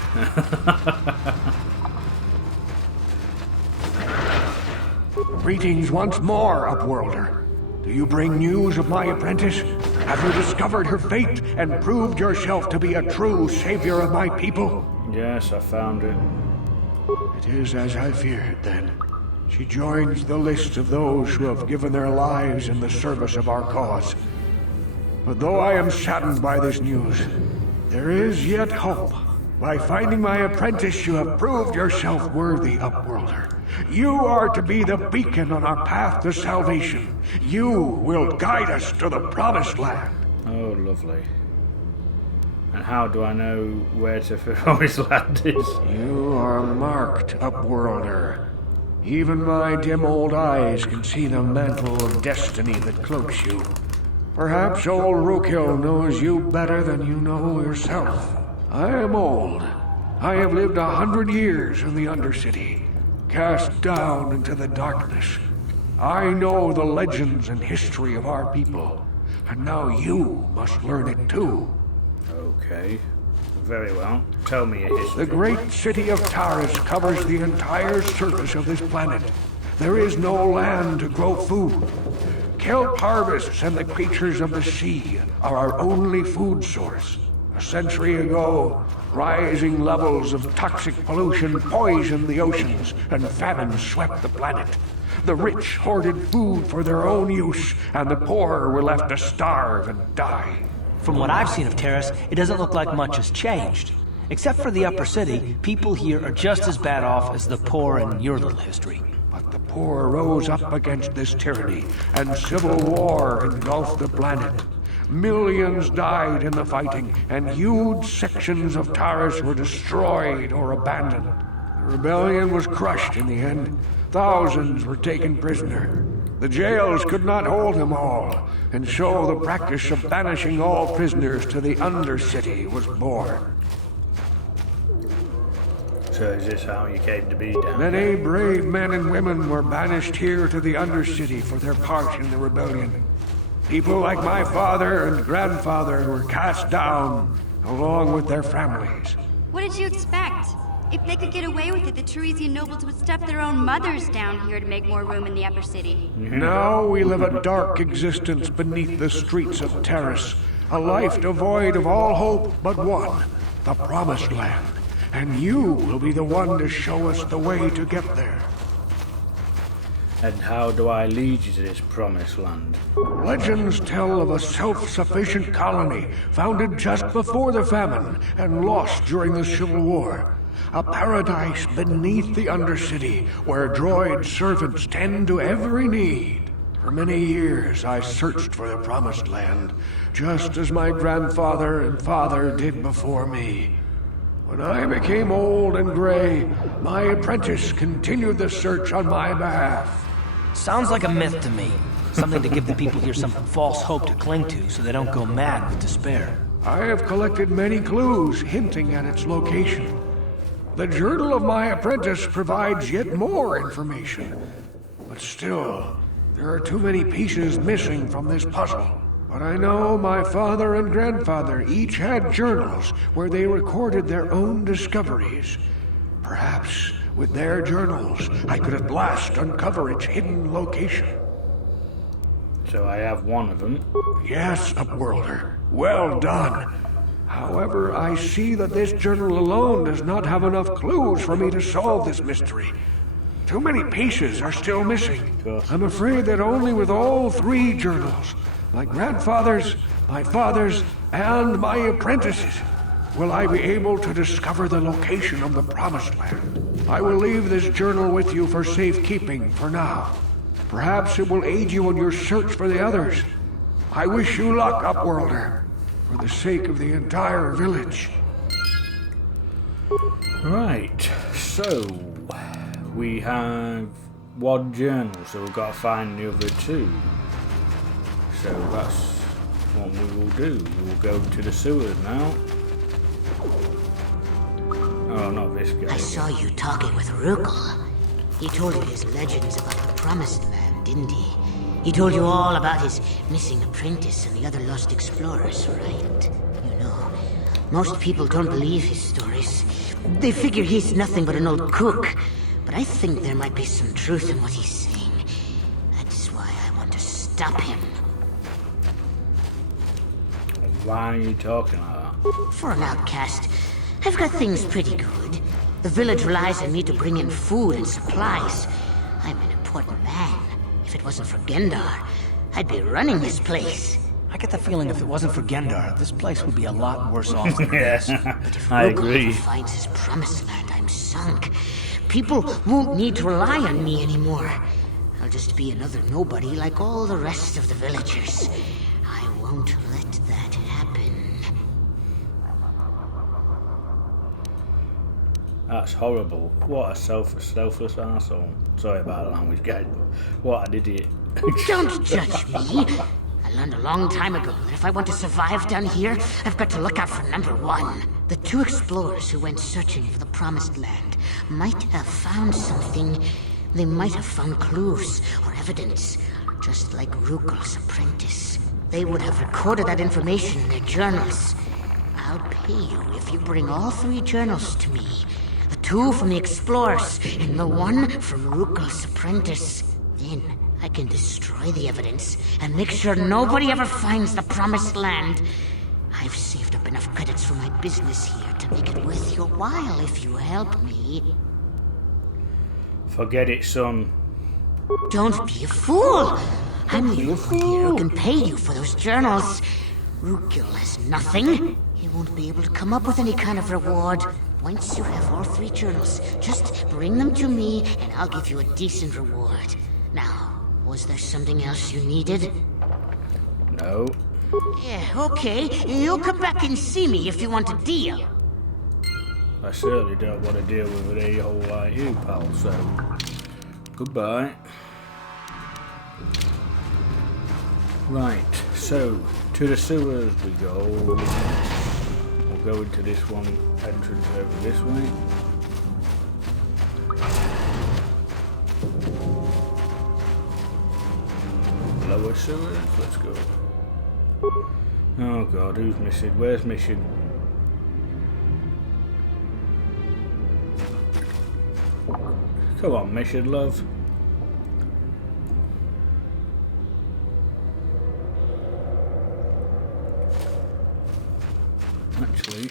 Greetings once more, Upworlder. Do you bring news of my apprentice? Have you discovered her fate and proved yourself to be a true savior of my people? Yes, I found it. It is as I feared, then. She joins the list of those who have given their lives in the service of our cause. But though I am saddened by this news, there is yet hope. By finding my apprentice, you have proved yourself worthy, Upworlder. You are to be the beacon on our path to salvation. You will guide us to the promised land. Oh, lovely. And how do I know where to promised land is? You are marked, Upworlder. Even my dim old eyes can see the mantle of destiny that cloaks you. Perhaps old Rookhill knows you better than you know yourself. I am old. I have lived 100 years in the Undercity, cast down into the darkness. I know the legends and history of our people, and now you must learn it too. Okay. Very well. Tell me a history. The great city of Taris covers the entire surface of this planet. There is no land to grow food. Kelp harvests and the creatures of the sea are our only food source. A century ago, rising levels of toxic pollution poisoned the oceans, and famine swept the planet. The rich hoarded food for their own use, and the poor were left to starve and die. From what I've seen of Terrace, it doesn't look like much has changed. Except for the upper city, people here are just as bad off as the poor in your little history. But the poor rose up against this tyranny, and civil war engulfed the planet. Millions died in the fighting, and huge sections of Taris were destroyed or abandoned. The rebellion was crushed in the end. Thousands were taken prisoner. The jails could not hold them all, and so the practice of banishing all prisoners to the Undercity was born. So is this how you came to be down Many here? brave men and women were banished here to the Undercity for their part in the rebellion. People like my father and grandfather were cast down, along with their families. What did you expect? If they could get away with it, the Teresian nobles would stuff their own mothers down here to make more room in the upper city. Now we live a dark existence beneath the streets of Taris, a life devoid of all hope but one, the Promised Land. And you will be the one to show us the way to get there. And how do I lead you to this promised land? Legends tell of a self-sufficient colony founded just before the famine and lost during the Civil War. A paradise beneath the Undercity where droid servants tend to every need. For many years I searched for the Promised Land, just as my grandfather and father did before me. When I became old and gray, my apprentice continued the search on my behalf. Sounds like a myth to me. Something to give the people here some false hope to cling to so they don't go mad with despair. I have collected many clues hinting at its location. The journal of my apprentice provides yet more information. But still, there are too many pieces missing from this puzzle. But I know my father and grandfather each had journals where they recorded their own discoveries. Perhaps with their journals, I could at last uncover its hidden location. So I have one of them. Yes, Upworlder. Well done. However, I see that this journal alone does not have enough clues for me to solve this mystery. Too many pieces are still missing. I'm afraid that only with all three journals, my grandfather's, my father's, and my apprentice's, will I be able to discover the location of the Promised Land. I will leave this journal with you for safekeeping for now. Perhaps it will aid you in your search for the others. I wish you luck, Upworlder, for the sake of the entire village. Right, so we have one journal, so we've got to find the other two. So that's what we will do. We'll go to the sewers now. Oh, not this guy. I saw you talking with Rukel. He told you his legends about the Promised Land, didn't he? He told you all about his missing apprentice and the other lost explorers, right? You know, most people don't believe his stories. They figure he's nothing but an old cook. But I think there might be some truth in what he's saying. stop him. Why are you talking like that? For an outcast, I've got things pretty good. The village relies on me to bring in food and supplies. I'm an important man. If it wasn't for Gendar, I'd be running this place. I get the feeling if it wasn't for Gendar, this place would be a lot worse off than it is. But if I Rugel agree. finds his promised land, I'm sunk. People won't need to rely on me anymore. I'll just be another nobody like all the rest of the villagers. I won't let that happen. That's horrible. What a selfless arsehole. Sorry about the language, guys, but what an idiot. Don't judge me. I learned a long time ago that if I want to survive down here, I've got to look out for number one. The two explorers who went searching for the Promised Land might have found something. They might have found clues or evidence, just like Rugel's apprentice. They would have recorded that information in their journals. I'll pay you if you bring all 3 journals to me. The 2 from the explorers and the 1 from Rugel's apprentice. Then I can destroy the evidence and make sure nobody ever finds the Promised Land. I've saved up enough credits for my business here to make it worth your while if you help me. Forget it, son. Don't be a fool! I'm the only one here who can pay you for those journals. Rugel has nothing. He won't be able to come up with any kind of reward. Once you have all 3 journals, just bring them to me and I'll give you a decent reward. Now, was there something else you needed? No. Yeah, okay. You'll come back and see me if you want a deal. I certainly don't want to deal with an a-hole like you, pal, so... Goodbye. Right, so, to the sewers we go. We'll go into this one, entrance over this way. Lower sewers, let's go. Oh god, who's missing? Where's mission? Come on, mission, love. Actually,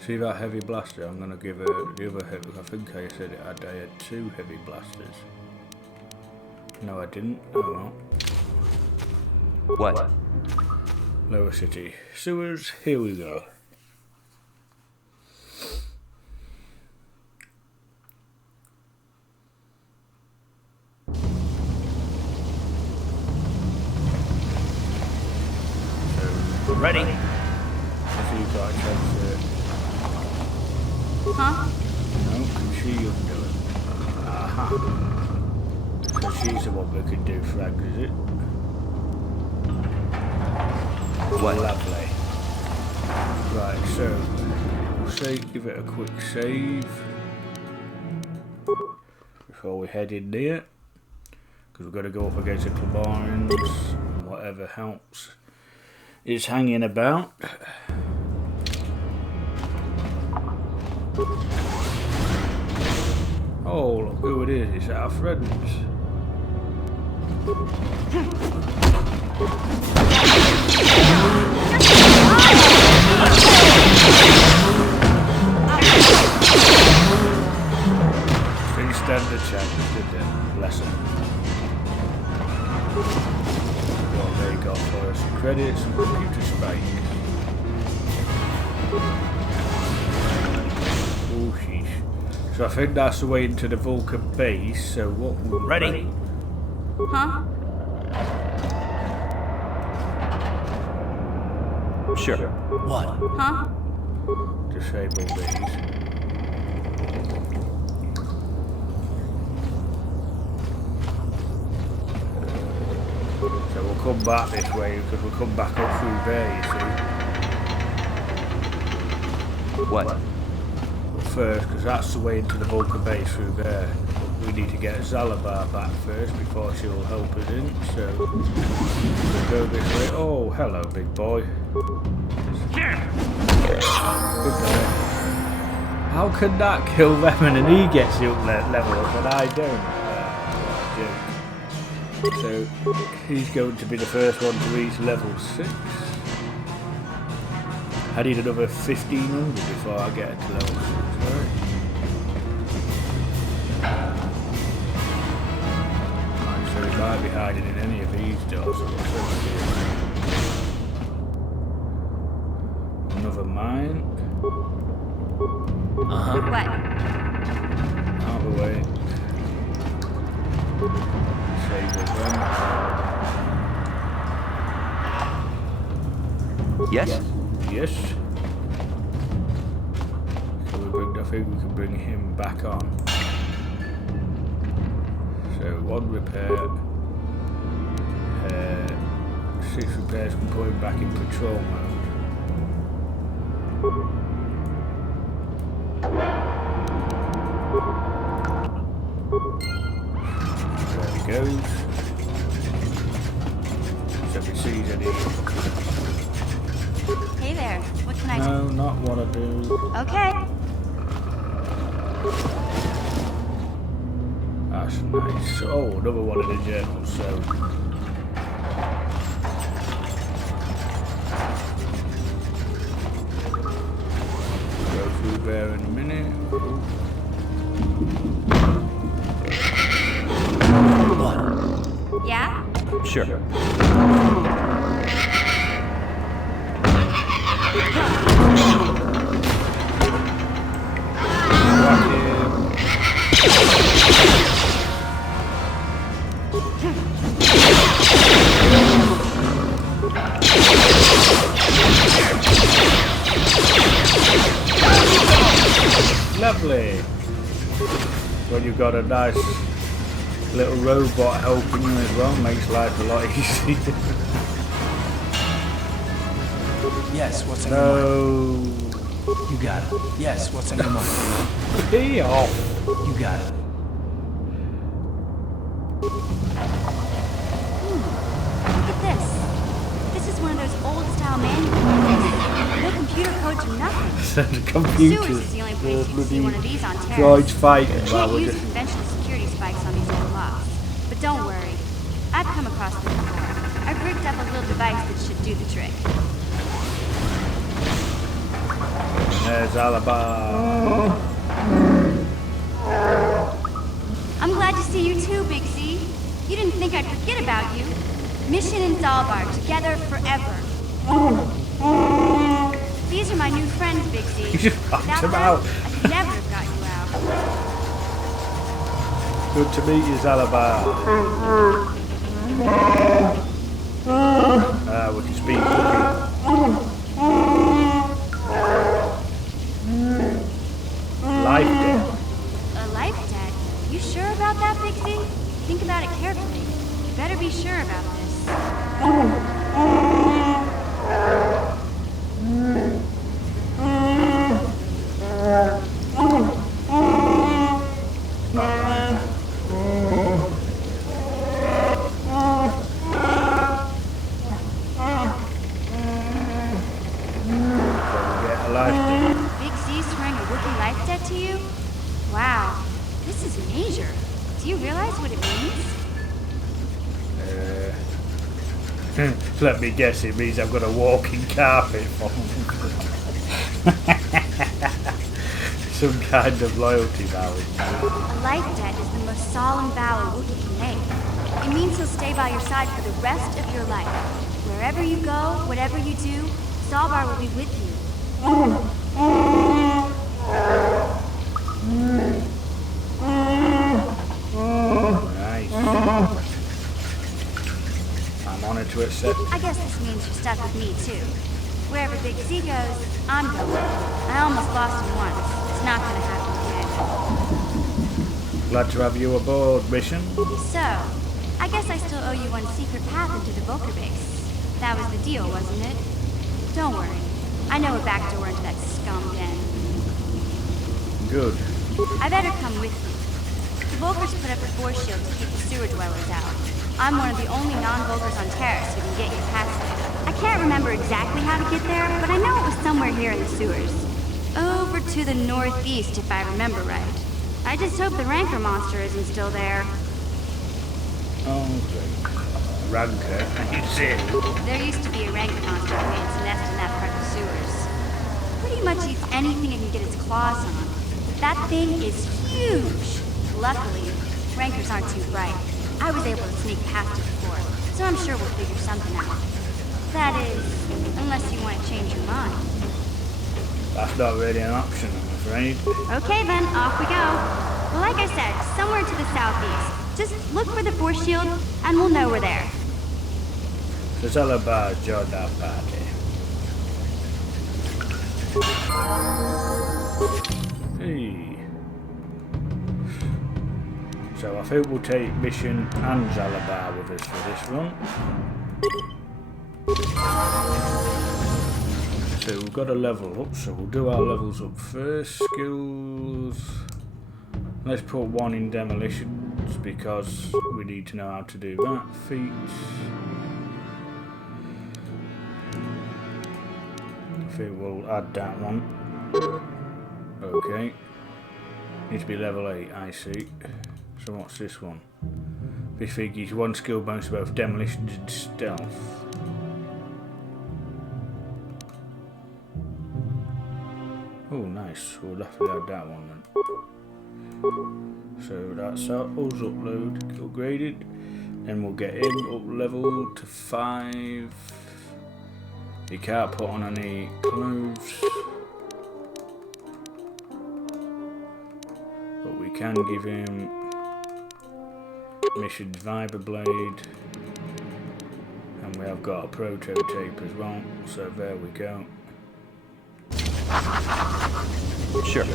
see that heavy blaster? I'm gonna give her the other heavy. I think I said it. I had 2 heavy blasters. No, I didn't. Oh well. What? Lower city sewers. Here we go. Ready? I see you got a chance there. Huh? No, she can do it. Aha. So she's the one we can do frags, is it? What? Lovely. Right, so we'll say give it a quick save before we head in there, because we've got to go up against the Clamarins and whatever helps is hanging about. Oh, look who it is, it's our friends. Didn't stand a chance, did they? Bless them. What they got for us? Credits and computer spike. Oh, sheesh. So I think that's the way into the Vulcan base, so what we'll Ready? Huh? Sure. What? Huh? Disable these. So we'll come back this way because we'll come back up through there, you see. What? First, because that's the way into the Vulcan base through there. But we need to get Zalabar back first before she'll help us in. So we'll go this way. Oh, hello, big boy. Good guy. How can that kill them and then he gets the up level up and I don't? So he's going to be the first one to reach level 6. I need another 1500 before I get to level 6, right? So he might be hiding in any of these doors. Another mine. What? Out of the way. Save the gun. Yes? Yes. So I think we can bring him back on. So 1 repair. 6 repairs can put him back in patrol mode. There he goes. So if he sees any... Hey there, what can I do? No, not what I do. Okay. That's nice. Oh, another one of the journals, so... Go through there in a minute. Yeah? Sure. Lovely. When you've got a nice little robot helping you as well, makes life a lot easier. Yes, what's in No. your mind? You got it. Yes, what's in your mind? Be off. You got it. Look at this. This is one of those old-style manuals. No computer codes or nothing. The computers. Sewers is the only place you can see one of these on Terra. Droids fighting. You can't use conventional security spikes on these old locks. But don't worry. I've come across this before. I've rigged up a little device that should do the trick. There's Alaba. I'm glad to see you too, Big Z. You didn't think I'd forget about you. Mission and Zalbar, together forever. These are my new friends, Big Z. You just popped Without them them, out. I'd never have got you out. Good to meet you, Zalaba. We can speak cooking. Life debt. A life debt? You sure about that, Big Z? Think about it carefully. You better be sure about this. Big Z swearing a Wookiee life debt to you? Wow, this is major. Do you realize what it means? Let me guess, it means I've got a walking carpet for some kind of loyalty vow. A life debt is the most solemn vow a Wookiee can make. It means he'll stay by your side for the rest of your life. Wherever you go, whatever you do, Zalbar will be with you. Nice. I'm honored to accept. I guess this means you're stuck with me, too. Wherever Big Z goes, I'm going. I almost lost him once. It's not gonna happen again. Glad to have you aboard, Mission. So, I guess I still owe you one secret path into the Volker base. That was the deal, wasn't it? Don't worry. I know a back door into that scum den. Good. I better come with you. The Volkers put up a force shield to keep the sewer dwellers out. I'm one of the only non-Volkers on Terrace who can get you past it. I can't remember exactly how to get there, but I know it was somewhere here in the sewers. Over to the northeast, if I remember right. I just hope the Rancor monster isn't still there. Oh, great. Ranker, you say? There used to be a rancor monster who made its nest in that part of the sewers. Pretty much eats anything it can get its claws on. That thing is huge! Luckily, rancors aren't too bright. I was able to sneak past it before, so I'm sure we'll figure something out. That is, unless you want to change your mind. That's not really an option, I'm afraid. Okay then, off we go. Well, like I said, somewhere to the southeast. Just look for the force shield, and we'll know we're there. It's all about Jordan Party. Hey. So I think we'll take Mission and Zalabar with us for this one. So we've got a level up, so we'll do our levels up first. Skills. Let's put one in demolitions because we need to know how to do that. Feats. I think we'll add that one. Okay. Needs to be level 8, I see. So what's this one? This thing gives one skill bonus to both demolitions and stealth. Oh, nice. We'll definitely add that one then. So that's us upgraded. Then we'll get him up level to 5. He can't put on any clothes. But we can give him Mission's Vibroblade. And we have got a prototype as well. So there we go. Sure.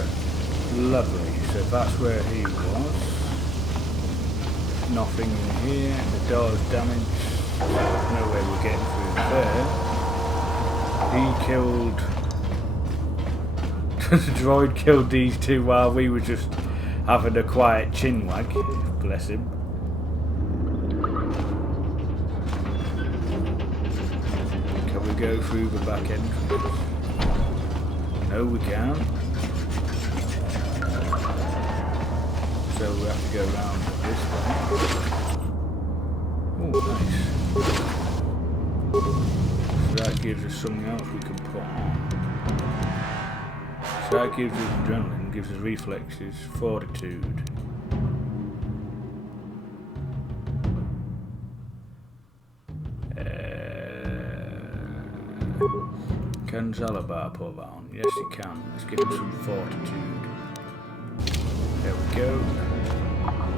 Lovely. So that's where he was. Nothing in here. The door's damaged. There's no way we're getting through there. He killed... the droid killed these two while we were just having a quiet chinwag. Bless him. Can we go through the back entrance? No, we can't. So we have to go around this way. Oh, nice. So that gives us something else we can put on. So that gives us adrenaline, gives us reflexes, fortitude. Can Zalabar put that on? Yes, he can. Let's give him some fortitude. There we go.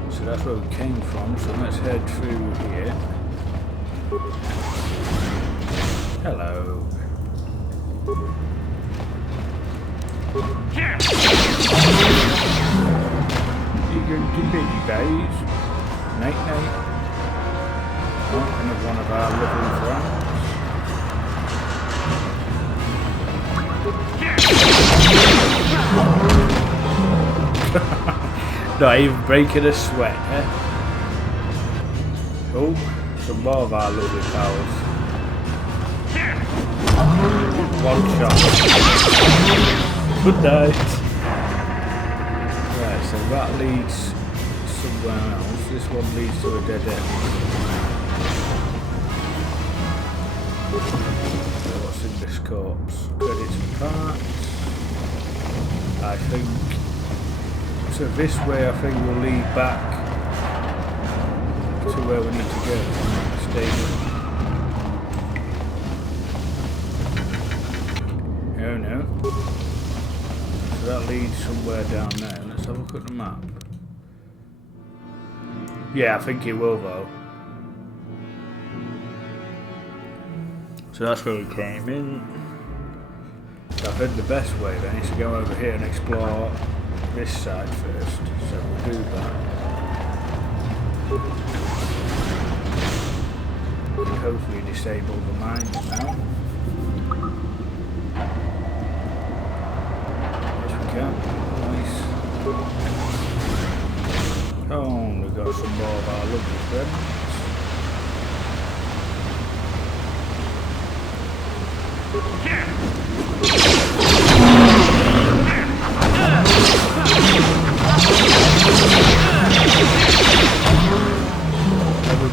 So that's where we came from, so let's head through here. Hello. You going to biggy bays? Night night. Oh, another one of our little friends. Not even breaking a sweat, eh? Oh, some more of our lovely pals. One shot. Good night. Right, so that leads somewhere else. This one leads to a dead end. So what's in this corpse? Credits and parts. I think. So this way I think we'll lead back to where we need to go. Oh no. So that leads somewhere down there. Let's have a look at the map. Yeah, I think it will though. So that's where we came in. So I think the best way then is to go over here and explore this side first. So we'll do that. And hopefully disable the mines now. Yes we can. Nice. Oh, we've got some more of our lovely friends. There we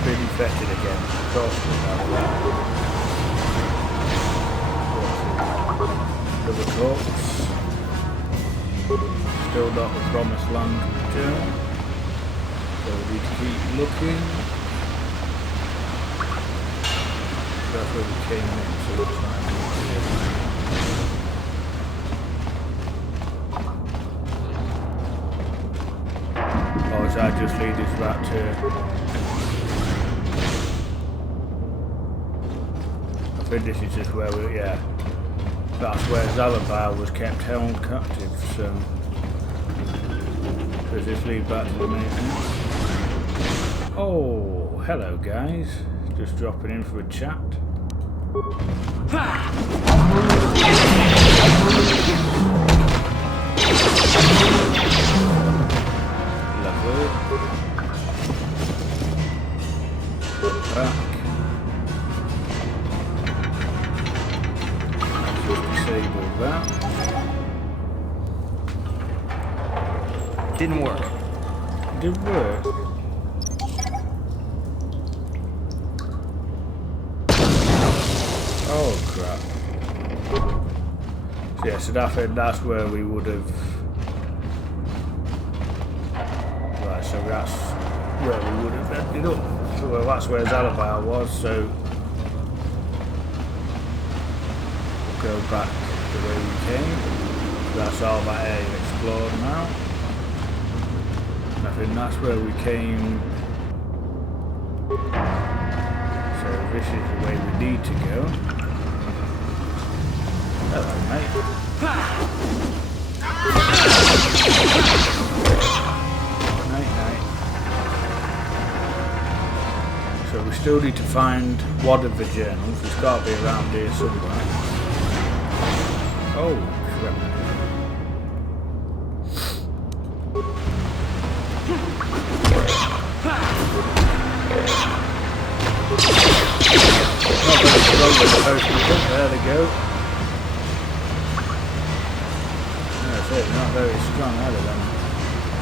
Still not the promised land return. So we need to keep looking. That's where we came in, so it's not or does that just lead us back to... I think this is just where we... yeah. That's where Zalabar was kept held captive, so... Does this lead back to the main thing? Oh, hello guys. Just dropping in for a chat. Lovely. Back. Just disable that. Didn't work. Didn't work. Oh crap. So yeah, so that's where we would have... Right, so that's where we would have ended up. So well, that's where Zalabar was, so... We'll go back the way we came. That's all that area explored now. I think that's where we came. So this is the way we need to go. Hello, mate. Night, night. So we still need to find one of the journals. It's got to be around here somewhere. Oh, crap. Not very strong with the post. There they go. That's it, not very strong either then.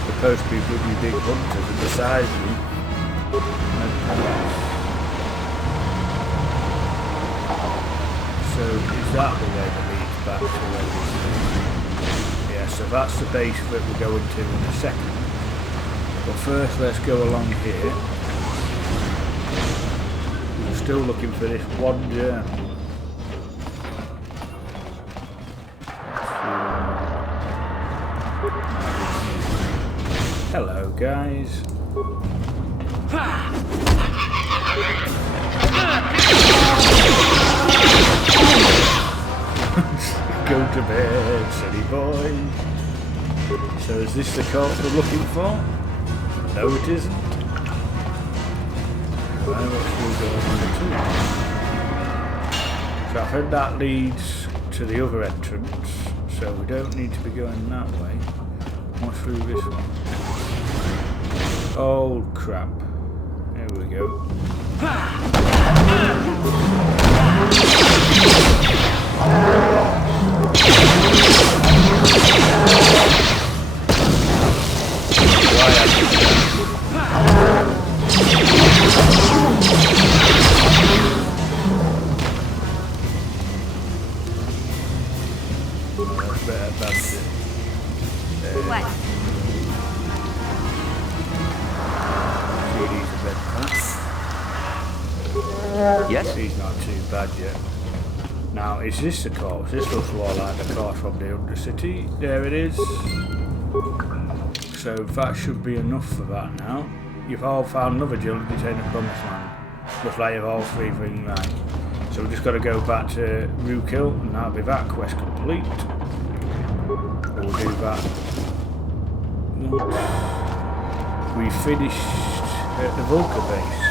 Supposed to be bloody big hunters and the size of them. So is that the way that leads back to where we started? Yeah, so that's the base that we're going to in a second. But first let's go along here. We're still looking for this one journal. Hello guys. Go to bed, silly boy. So is this the corpse we're looking for? No it isn't. Right, what should we go on to? So I think that leads to the other entrance, so we don't need to be going that way. What's through this one? Oh crap. There we go. What? Yes? He's not too bad yet. Now, is this the corpse? This looks more like the corpse from the Undercity. There it is. So that should be enough for that now. You've all found another jewel to detain the promised land. Looks like you've all three things right. So we've just got to go back to Rookhill and that'll be that quest complete. We'll do that once we finished at the Vulcan base.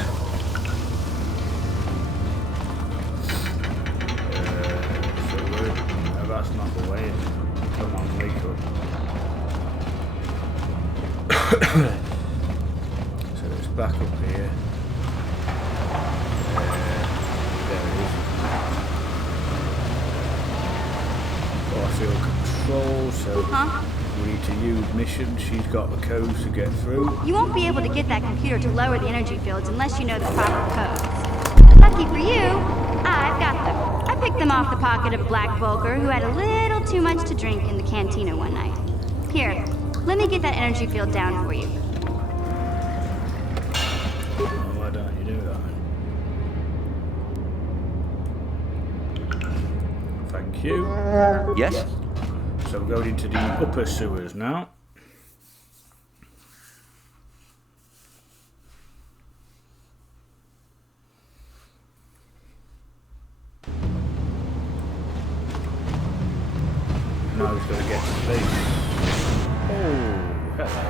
That's not the way. Come on, wake up. So it's back up here. There it is. Force control, so we need to use mission. She's got the codes to get through. You won't be able to get that computer to lower the energy fields unless you know the proper codes. Lucky for you, I've got them. I picked them off the pocket of a black Vulgar who had a little too much to drink in the cantina one night. Here, Let me get that energy field down for you. Why don't you do that? Thank you. Yes? So we're going into the upper sewers now. Now he's got to get to the base. Oh, hello.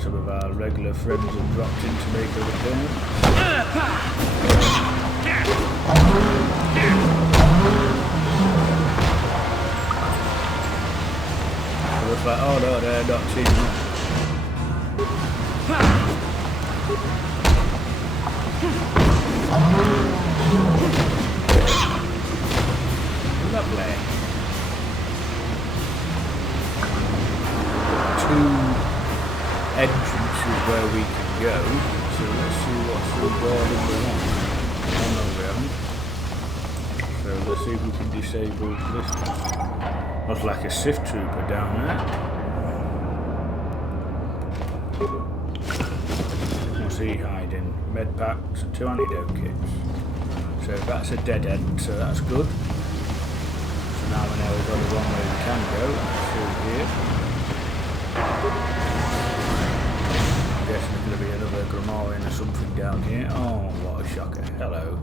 Some of our regular friends have dropped in to make a return. It looks like, oh no, they're not teaming up. Lovely. Two entrances where we can go. So let's see what's through door number one. Oh no, we haven't. So let's see if we can disable this one. Looks like a Sith trooper down there. What's he hiding? Med packs and 2 antidote kits. So that's a dead end, so that's good. So now we know we've got the one way we can go. Through here. I'm guessing there's going to be another Grammarian or something down here. Oh, what a shocker. Hello.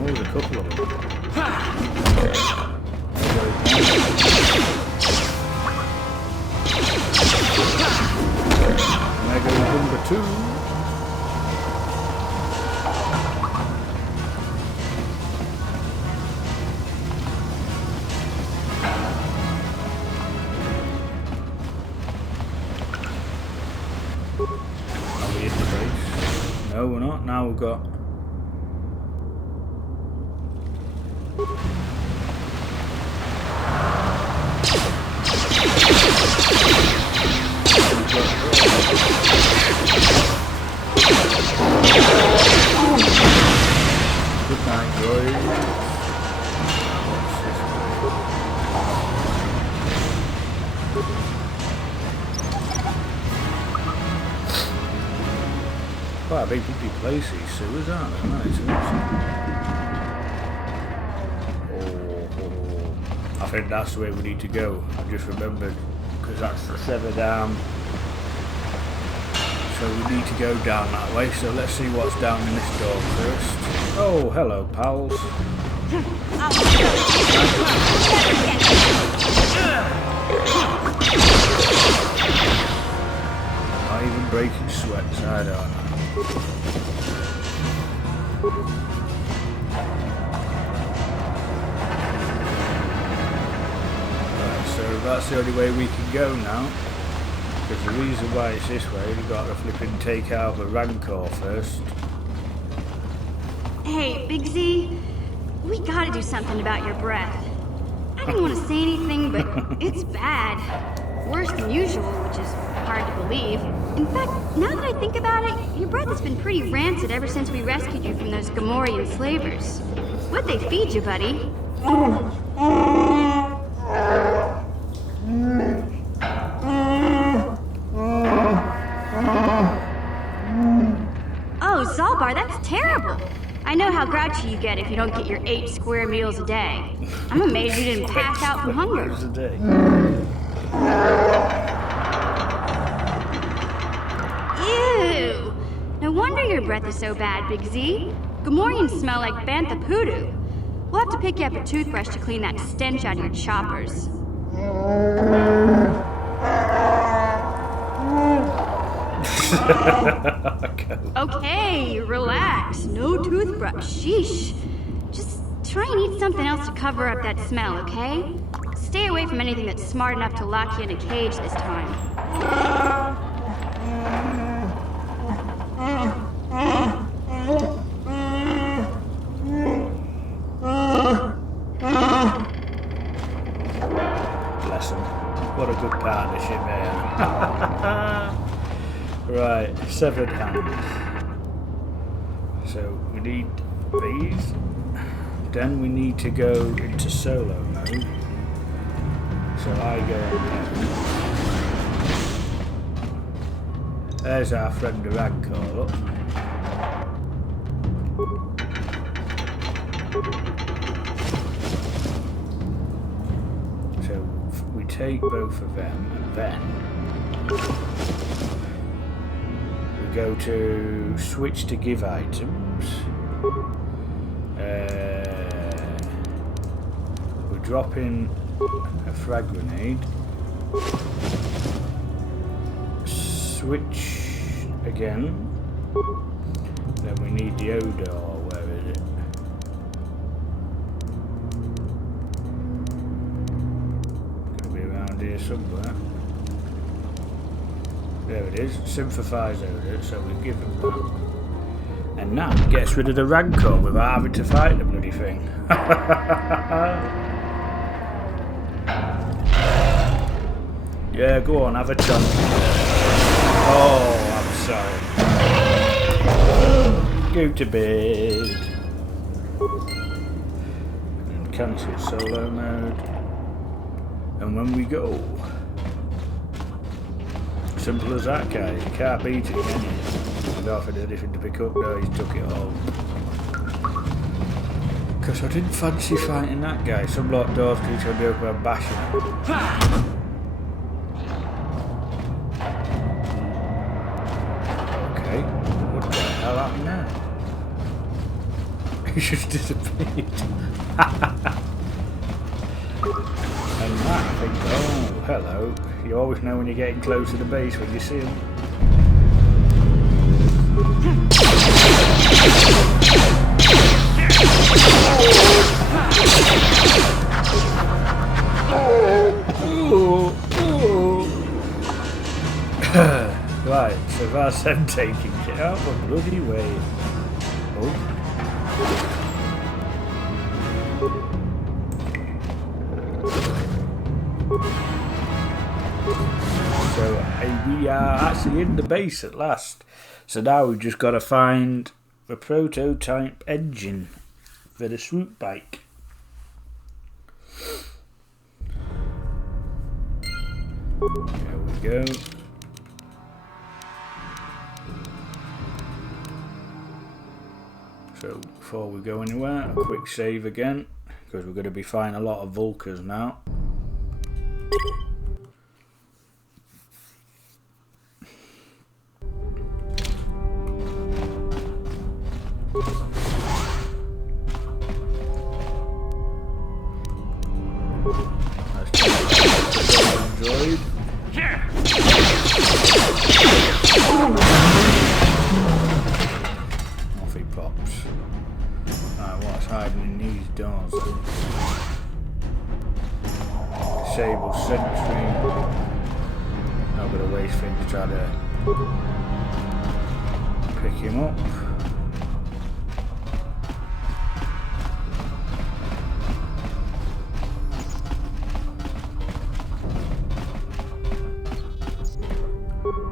Oh, there's a couple of them. There goes number 2. Are we in the base? No, we're not. Now we've got... Good night, boys. Quite a big place, these sewers, aren't they? Nice, I think that's the way we need to go. I just remembered, because that's the severed arm. So we need to go down that way, so let's see what's down in this door first. Oh, hello, pals. Not even breaking sweats, I don't know. Right, so that's the only way we can go now. Because the reason why it's this way, we've got to flipping take out the Rancor first. Hey, Big Z, we gotta do something about your breath. I didn't want to say anything, but it's bad. Worse than usual, which is hard to believe. In fact, now that I think about it, your breath has been pretty rancid ever since we rescued you from those Gamorrean slavers. What'd they feed you, buddy? Oh, Zalbar, that's terrible. I know how grouchy you get if you don't get your 8 square meals a day. I'm amazed you didn't pass out from hunger. Ew! No wonder your breath is so bad, Big Z. Gamorreans smell like bantha poodoo. We'll have to pick you up a toothbrush to clean that stench out of your choppers. Okay, relax. No toothbrush. Sheesh. Just try and eat something else to cover up that smell, okay? Stay away from anything that's smart enough to lock you in a cage this time. Bless him. What a good partnership, man. Right, severed hands. So we need these. Then we need to go into to solo mode. So I go on there. There's our friend the Ragcore, look. So we take both of them and then we go to switch to give items. We drop in a frag grenade. Switch again. Then we need the odor. Where is it? Gonna be around here somewhere. There it is. Sympathize odor. So we give them that. And that gets rid of the Rancor without having to fight the bloody thing. Yeah, go on, have a chunk. Oh, I'm sorry. Go to bed. And cancel solo mode. And when we go. Simple as that, guys. You can't beat it, can you? I don't have anything to pick up. No, he's took it all. Because I didn't fancy fighting that guy. Some locked doors to each other by bashing him. Okay. What the hell happened there? He just disappeared. And that, I think, oh, hello. You always know when you're getting close to the base when you see him. Right, so that's them taking it out the bloody way. Oh. So we are actually in the base at last. So now we've just got to find the prototype engine for the swoop bike. There we go. So before we go anywhere, a quick save again, because we're going to be fighting a lot of Vulkars now. Android. Off he pops. Right, what's hiding in these doors? Disable sentry. Not gonna waste things to try to pick him up.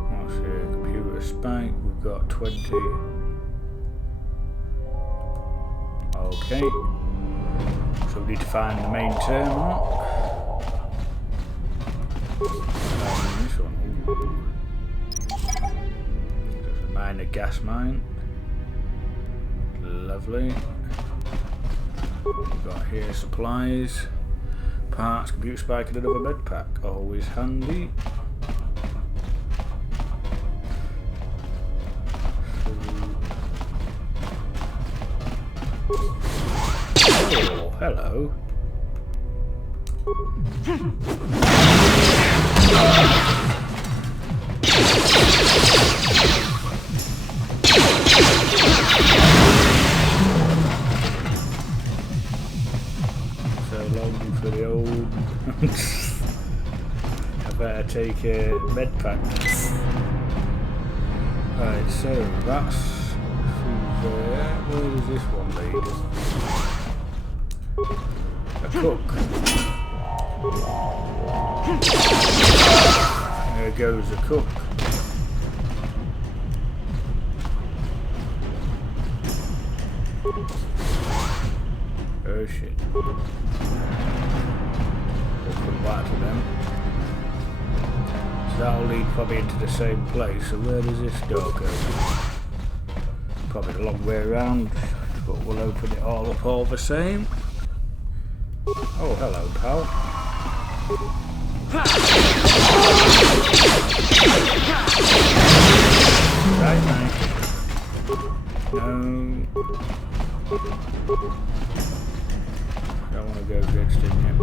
What's here? Computer spike. We've got 20. Okay. So we need to find the main terminal. This one. There's a minor gas mine. Lovely. We've got here supplies, parts, computer spike, and another med pack. Always handy. Oh, hello. So long for the old. I better take a med pack. Right, so that's through there. Where does this one lead? A cook. There goes the cook. Oh shit. back to them. So that'll lead probably into the same place. So where does this door go? Probably the long way around, but we'll open it all up all the same. Oh, hello, pal. Right, mate. No. Don't want to go next in yet.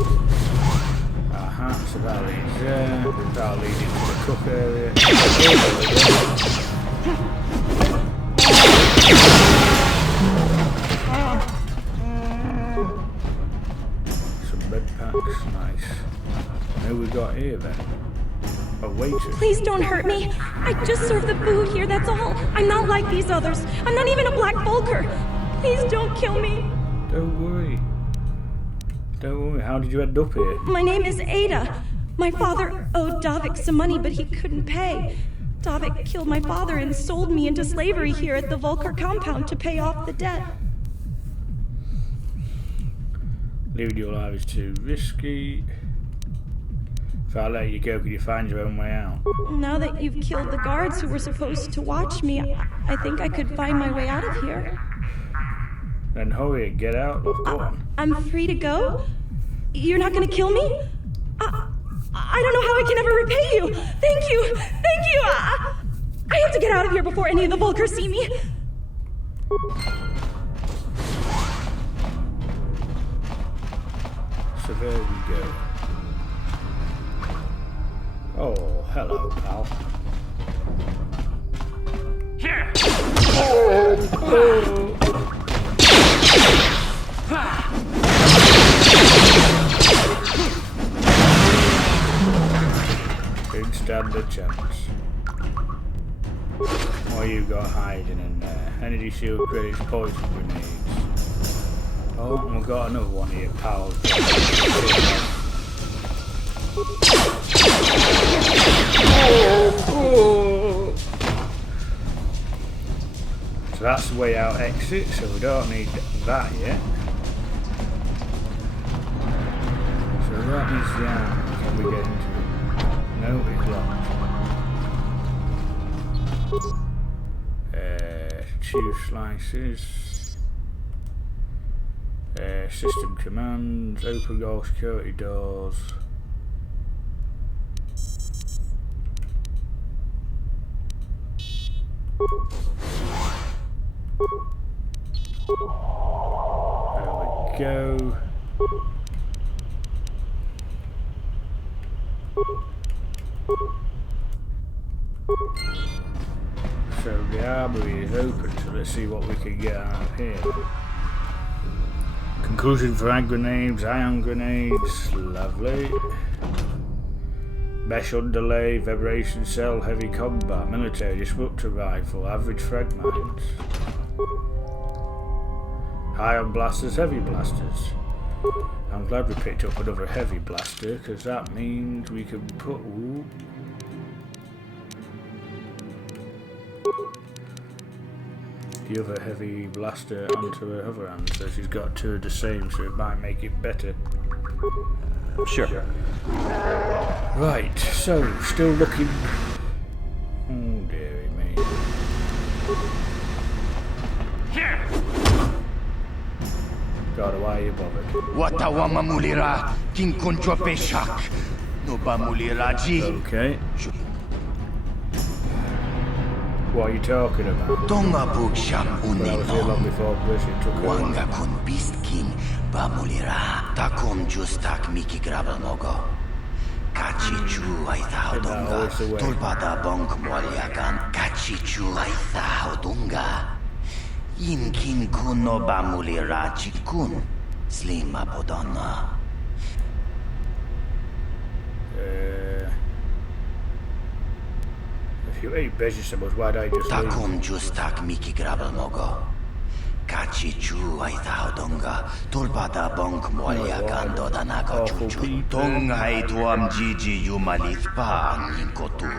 Aha, so that leads there. That'll lead into the cook area. Some bed packs, nice. Who we got here then? A waitress. Please don't hurt me. I just serve the food here, that's all. I'm not like these others. I'm not even a black Vulgar. Please don't kill me. Don't worry. Don't worry. How did you end up here? My name is Ada. My father owed Davik some money, but he couldn't pay. Davik killed my father and sold me into slavery here at the Vulgar compound to pay off the debt. Leaving your life is too risky. If I let you go, could you find your own way out? Now that you've killed the guards who were supposed to watch me, I think I could find my way out of here. Then hurry and get out. Look, go on. I'm free to go? You're not gonna kill me? I don't know how I can ever repay you. Thank you. Thank you. I have to get out of here before any of the Vulgar see me. So there we go. Oh, hello, pal. Here! Didn't stand a chance. What you got hiding in there? Energy shield credits, poison grenades. Oh, and we've got another one here, pal. So that's the way out exit, so we don't need that yet. So that is the out. Can we get into it? No, it's locked. Choose slices. System commands. Open all security doors. There we go. So the armory is open, so let's see what we can get out of here. Conclusion for hand grenades, ion grenades, lovely. Mesh underlay, vibration cell, heavy combat, military disruptor rifle, average frag mines. Ion blasters, heavy blasters. I'm glad we picked up another heavy blaster, because that means we can put... Ooh. The other heavy blaster onto her other hand, so she's got two of the same, so it might make it better. Sure. Right, so still looking. Oh dearie me. Here! God, why are you bothered? Watawa mamulira kinkoncho peshak. No bamulira ji. Okay. What are you talking about? Tonga bugsham unino. Before this, it took Wanga kun beast king bamulira. Takom justak miki grabal mogo. Kachichu aitha odonga. Tulpada bonk mwalyagan. Kachichu aitha odonga. Inkin kuno bamulira chikun. Slima podonna. If you ate vegetables, why don't you just leave? Takom justak miki grabal mogo. Kachichu aitha odonga. Tulpada bonk mwalyagan dodanaga chuchu. Tonga ituam jiji yumalithpa ninkotu.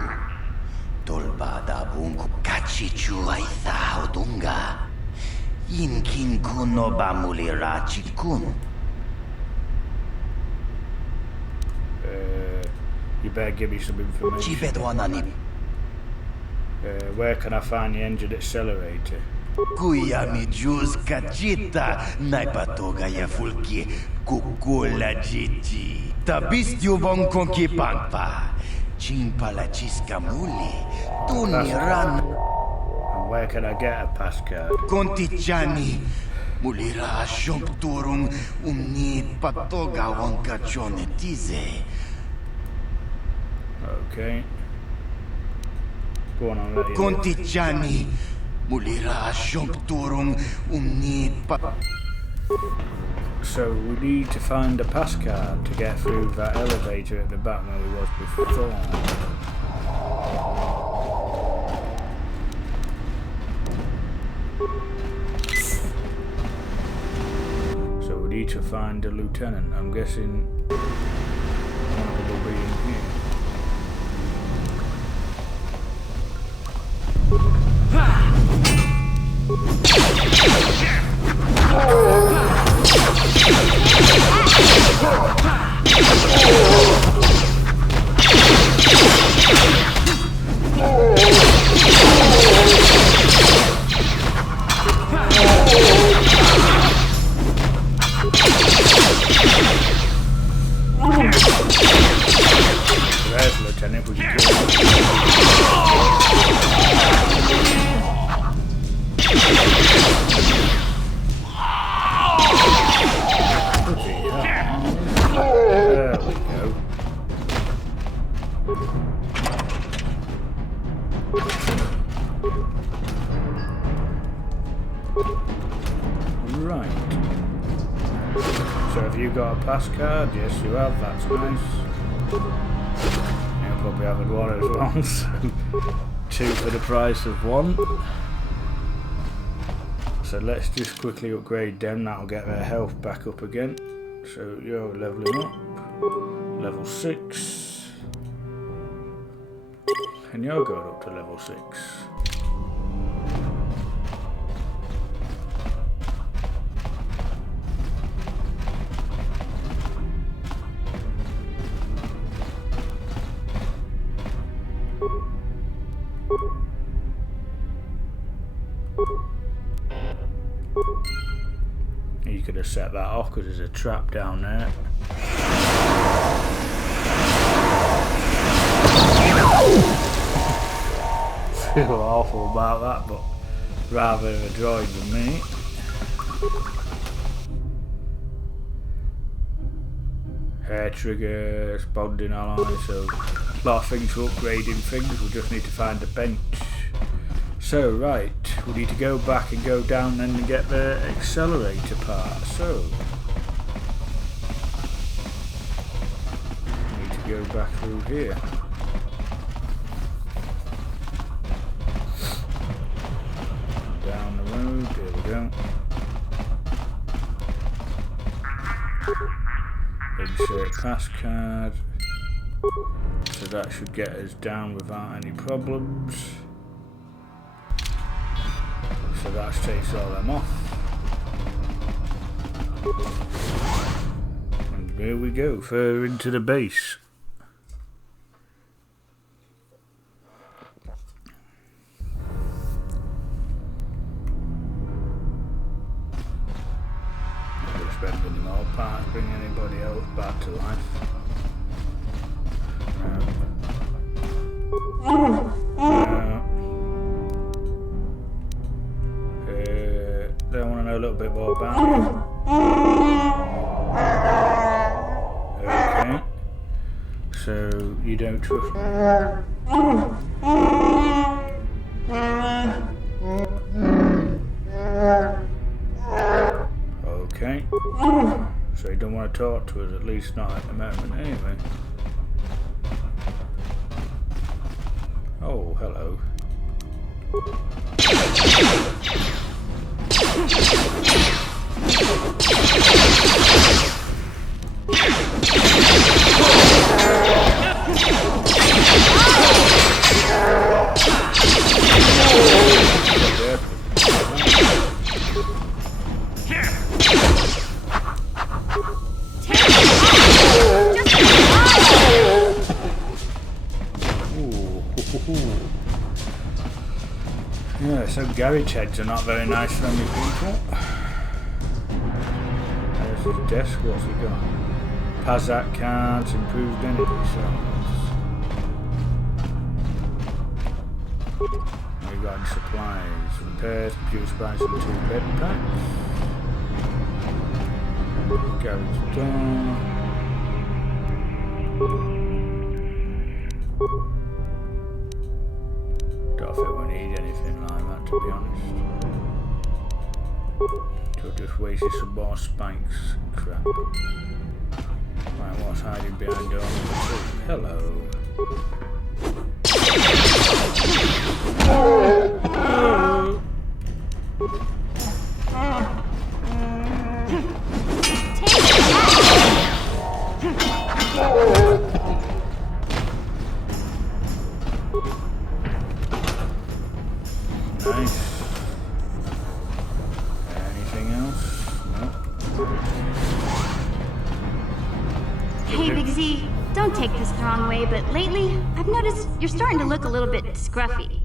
Tulpada bonk. Kachichu aitha odonga. Inkin kuno bamulira chikun. better give me some information. Where can I find the engine accelerator? Kuya mi jus kachita, naipatoga ya fulki, kukula jiji. Tabistyo bong konki pangpa, chingpala chiskamuli, tuniran. And where can I get a pass card? Kontichani, mulira asyong turong umni patoga wangka chonetize. Okay. Go on, I'm ready. Kontichani, mulira asyong turong umni So we need to find a pass card to get through that elevator at the back where we was before. So we need to find a lieutenant. I'm guessing one of them will be in here. There's Lieutenant, we can kill There we go. Right. So have you got a pass card? Yes you have, that's nice. You'll probably have one as well, so 2 for the price of 1. So let's just quickly upgrade them, that'll get their health back up again. So you're leveling up, level 6, and you're going up to level 6. You could have set that off because there's a trap down there. Feel awful about that, but rather a droid than me. Hair triggers, bonding allies, so a lot of things for upgrading things. We'll just need to find a bench. So right, we need to go back and go down then and get the accelerator part. So we need to go back through here. Down the road, there we go. Insert pass card. So that should get us down without any problems. So that takes all them off. And here we go, further into the base. Not going to spend any more parts, bring anybody else back to life. They want to know a little bit more about it. Okay. So you don't trust Okay. So you don't want to talk to us, at least not at the moment anyway. Oh, hello. So garage heads are not very nice friendly people. There's his desk, what's he got? Pazak cards, improved energy cells. We got supplies, repairs produced by some 2 bed packs. Garage door. Don't think we need anything like that, to be honest. So just wasted some more spikes. Crap. Right, what's hiding behind door number 2? Hello. Nice. Anything else? No. Hey, Big Z, don't take this the wrong way, but lately, I've noticed you're starting to look a little bit scruffy.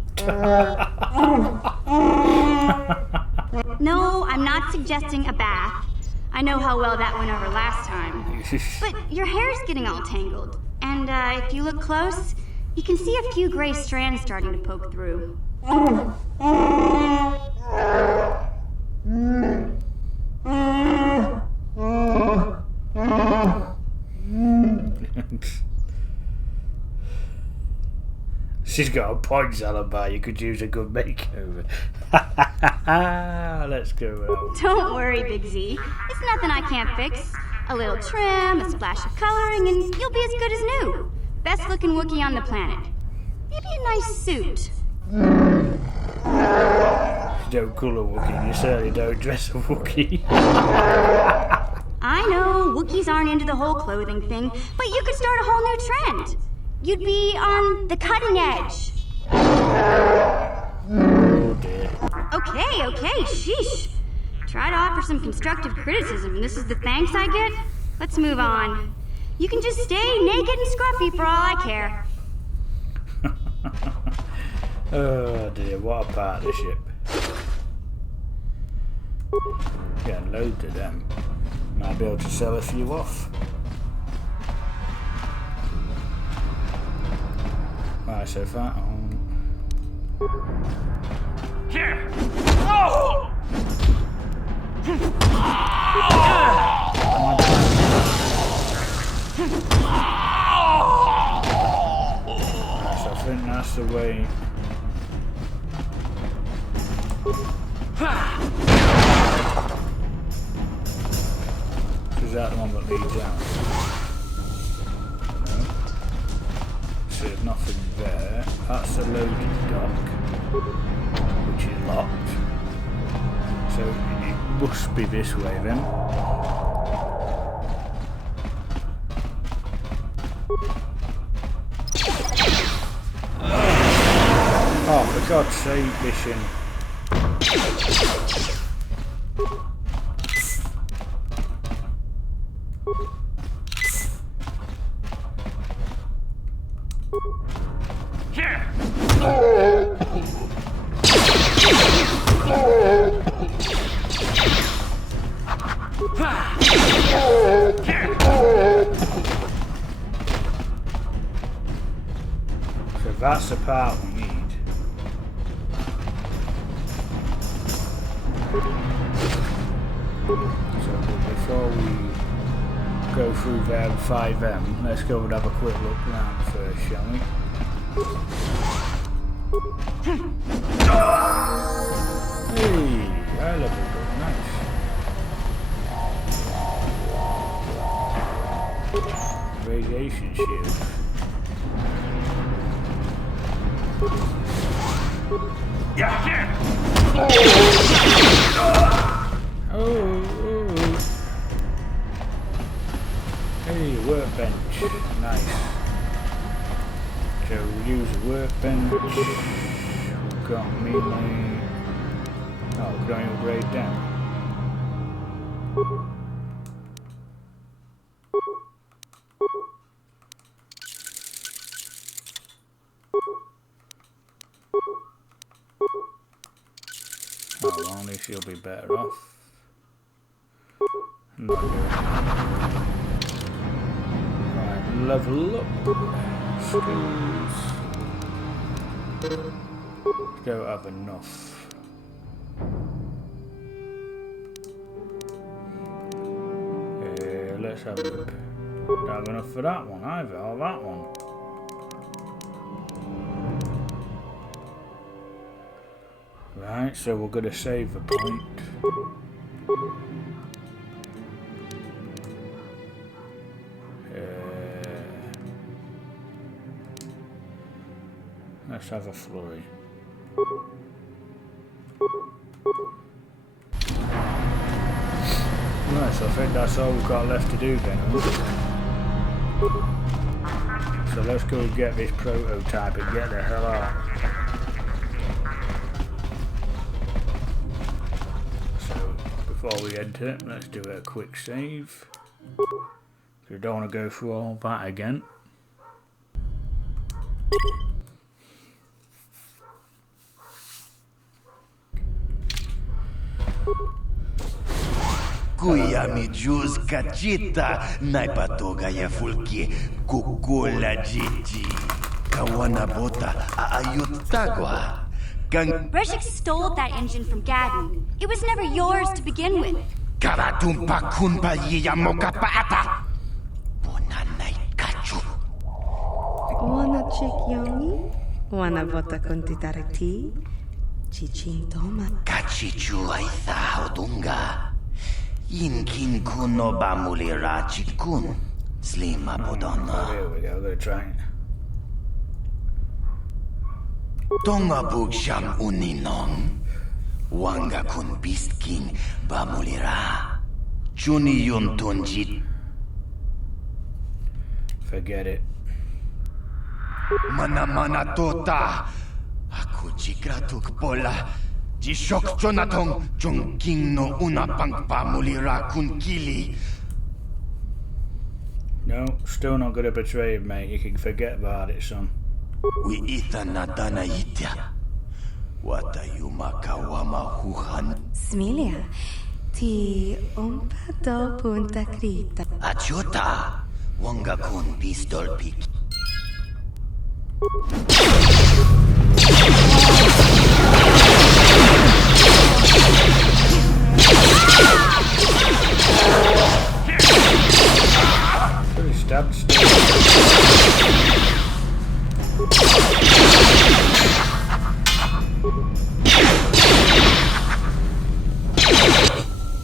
No, I'm not suggesting a bath. I know how well that went over last time. But your hair's getting all tangled. And if you look close, you can see a few gray strands starting to poke through. She's got a point, Zalabar. You could use a good makeover. Let's go out. Don't worry, Big Z. It's nothing I can't fix. A little trim, a splash of coloring, and you'll be as good as new. Best looking Wookiee on the planet. Maybe a nice suit. You don't colour Wookiee, you certainly don't dress a Wookiee. I know, Wookiees aren't into the whole clothing thing, but you could start a whole new trend. You'd be on the cutting edge. Oh dear. Okay, sheesh. Try to offer some constructive criticism, and this is the thanks I get? Let's move on. You can just stay naked and scruffy for all I care. Oh dear, what a partnership. Get loads of them. Might be able to sell a few off. Right, so far. Here! Oh! So I think that's the way. Is that the one that leads out? No. So there's nothing there. That's the loading dock, which is locked. So it must be this way then. Oh, for God's sake, mission. Here! So that's the part we need. So before we go through there with 5M, let's go and have a quick look around first, shall we? Hey, I love it, nice. Radiation shield. Yeah, here! Oh. Hey, workbench. Nice. So we'll use a workbench. We've got melee. Oh, we're going to upgrade down. Oh, well, at least you'll be better off. Not doing that. Right, level up. Skills. Don't have enough. Let's have a look. Don't have enough for that one either, or that one. Right, so we're going to save a point. Let's have a flurry. Right, so I think that's all we've got left to do then. So let's go get this prototype and get the hell out. So before we enter, let's do a quick save. We don't want to go through all that again. Kuya mi juz kachita, naipatoga ya fulki, kukola jiji, kawana bota aayutagwa. Reshik stole that engine from Gadden. It was never yours to begin with. Karatumpa kunpa yiya mokapaata. Bonanay kachu. Wana chikyoni, wana bota kuntitarati, chichintoma. Kachichu aitha odunga. Inkin kuno bamulira chikun. Slima bodona. Here we go, I'm gonna try it. Tonga bugsham uninong. Wanga kun bistking bamulira. Chuni yun tunjit. Forget it. Mana tota. Aku jikratuk pola. Jishok Jonathan Jongking no una pangpa mulira kun kili. No, still not gonna betray him, mate. You can forget about it, son. We ita nadana itya. Wata yumakawama huhan. Smilia, ti ompa do punta krita. Achota. Wanga kun pistol pick. Pretty stabbed still.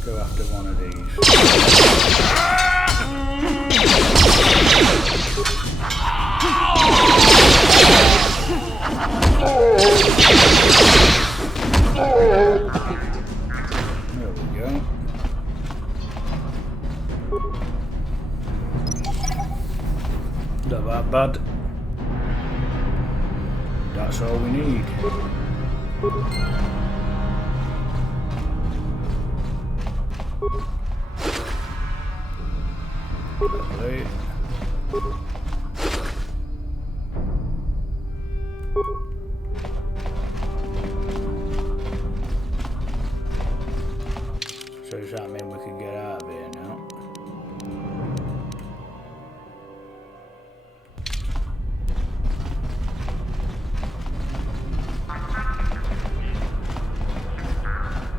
Go after one of these. There we go. Not that bad. That's all we need. Lovely. So does that mean we can get out of here now?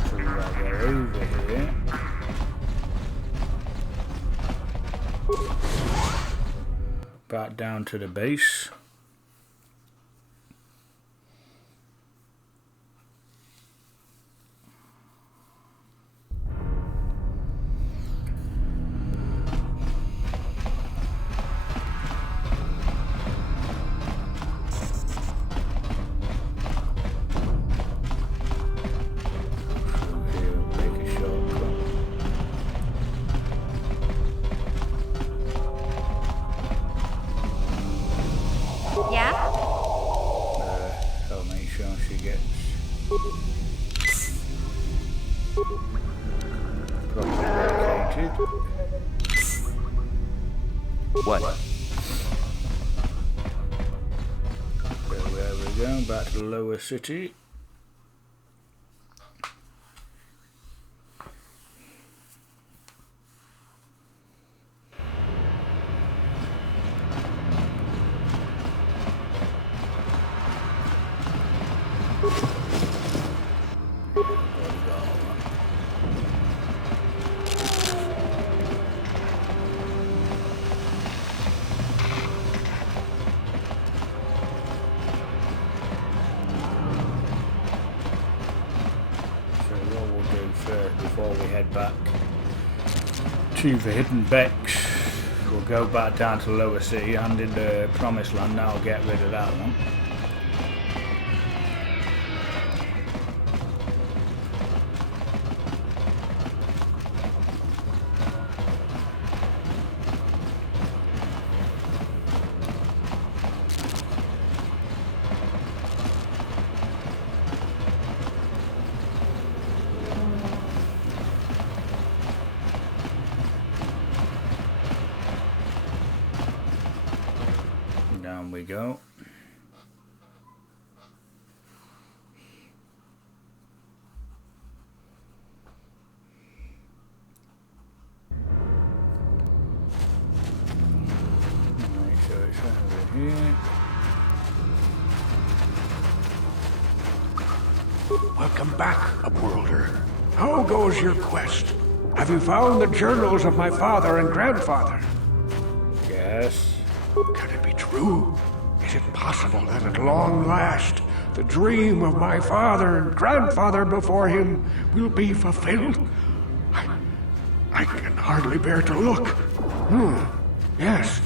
So we gotta get over here. Back down to the base. What? So there we go, back to the lower city. few for hidden becks. We'll go back down to the lower city and in the promised land. Now I'll get rid of that one. Down we go. Right, so it's over here. Welcome back, Upworlder. How goes your quest? Have you found the journals of my father and grandfather? Yes. Can it be true? Is it possible that at long last, the dream of my father and grandfather before him will be fulfilled? I can hardly bear to look. Yes,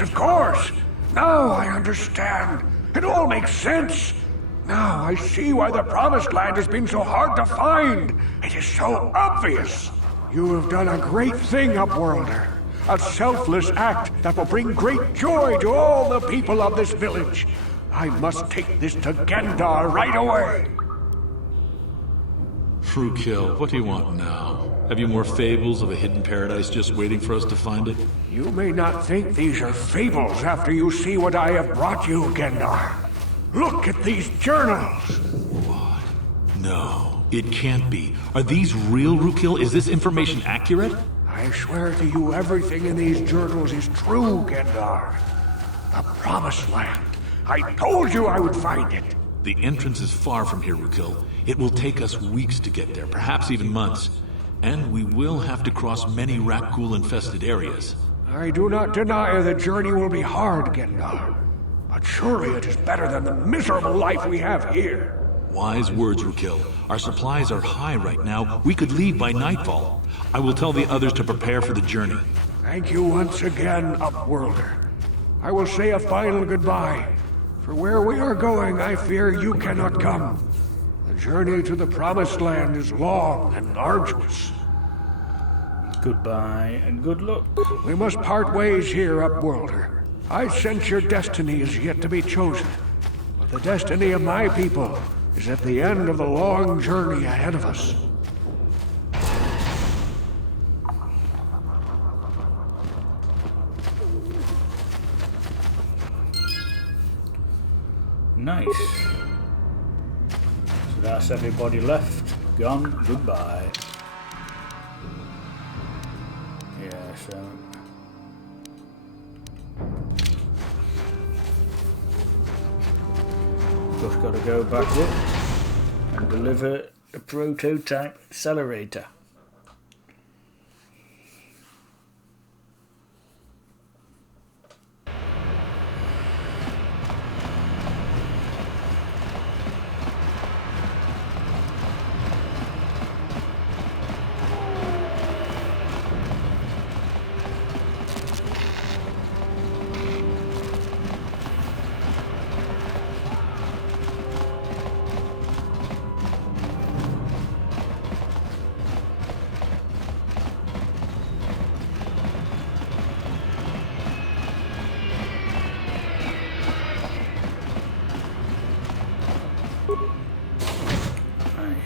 of course. Now I understand. It all makes sense. Now I see why the Promised Land has been so hard to find. It is so obvious. You have done a great thing, Upworlder. A selfless act that will bring great joy to all the people of this village. I must take this to Gendar right away. Frukill, what do you want now? Have you more fables of a hidden paradise just waiting for us to find it? You may not think these are fables after you see what I have brought you, Gendar. Look at these journals. What? No, it can't be. Are these real, Frukill? Is this information accurate? I swear to you, everything in these journals is true, Gendar. The Promised Land. I told you I would find it. The entrance is far from here, Frukill. It will take us weeks to get there, perhaps even months. And we will have to cross many Rakghoul-infested areas. I do not deny the journey will be hard, Gendar. But surely it is better than the miserable life we have here. Wise words, Frukill. Our supplies are high right now. We could leave by nightfall. I will tell the others to prepare for the journey. Thank you once again, Upworlder. I will say a final goodbye. For where we are going, I fear you cannot come. The journey to the Promised Land is long and arduous. Goodbye and good luck. We must part ways here, Upworlder. I sense your destiny is yet to be chosen. But the destiny of my people is at the end of the long journey ahead of us. Nice. So that's everybody left. Gone. Goodbye. Yeah, so... just got to go back up and deliver a prototype accelerator.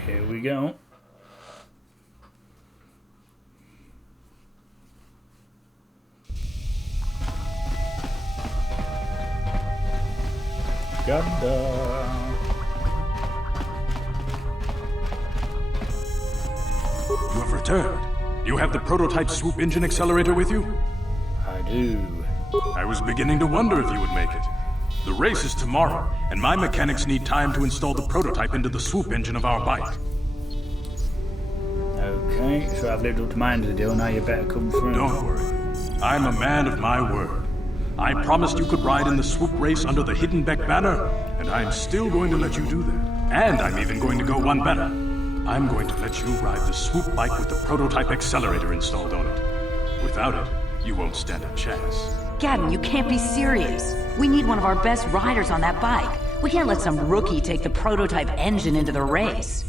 Here we go. Gundam. You have returned. You have the prototype swoop engine accelerator with you? I do. I was beginning to wonder if you would make it. The race is tomorrow, and my mechanics need time to install the prototype into the swoop engine of our bike. Okay, so I've lived up to my end of the deal, now you better come through. Don't worry. I'm a man of my word. I promised you could ride in the swoop race under the Hidden Beck banner, and I'm still going to let you do that. And I'm even going to go one better. I'm going to let you ride the swoop bike with the prototype accelerator installed on it. Without it, you won't stand a chance. Gadden, you can't be serious. We need one of our best riders on that bike. We can't let some rookie take the prototype engine into the race.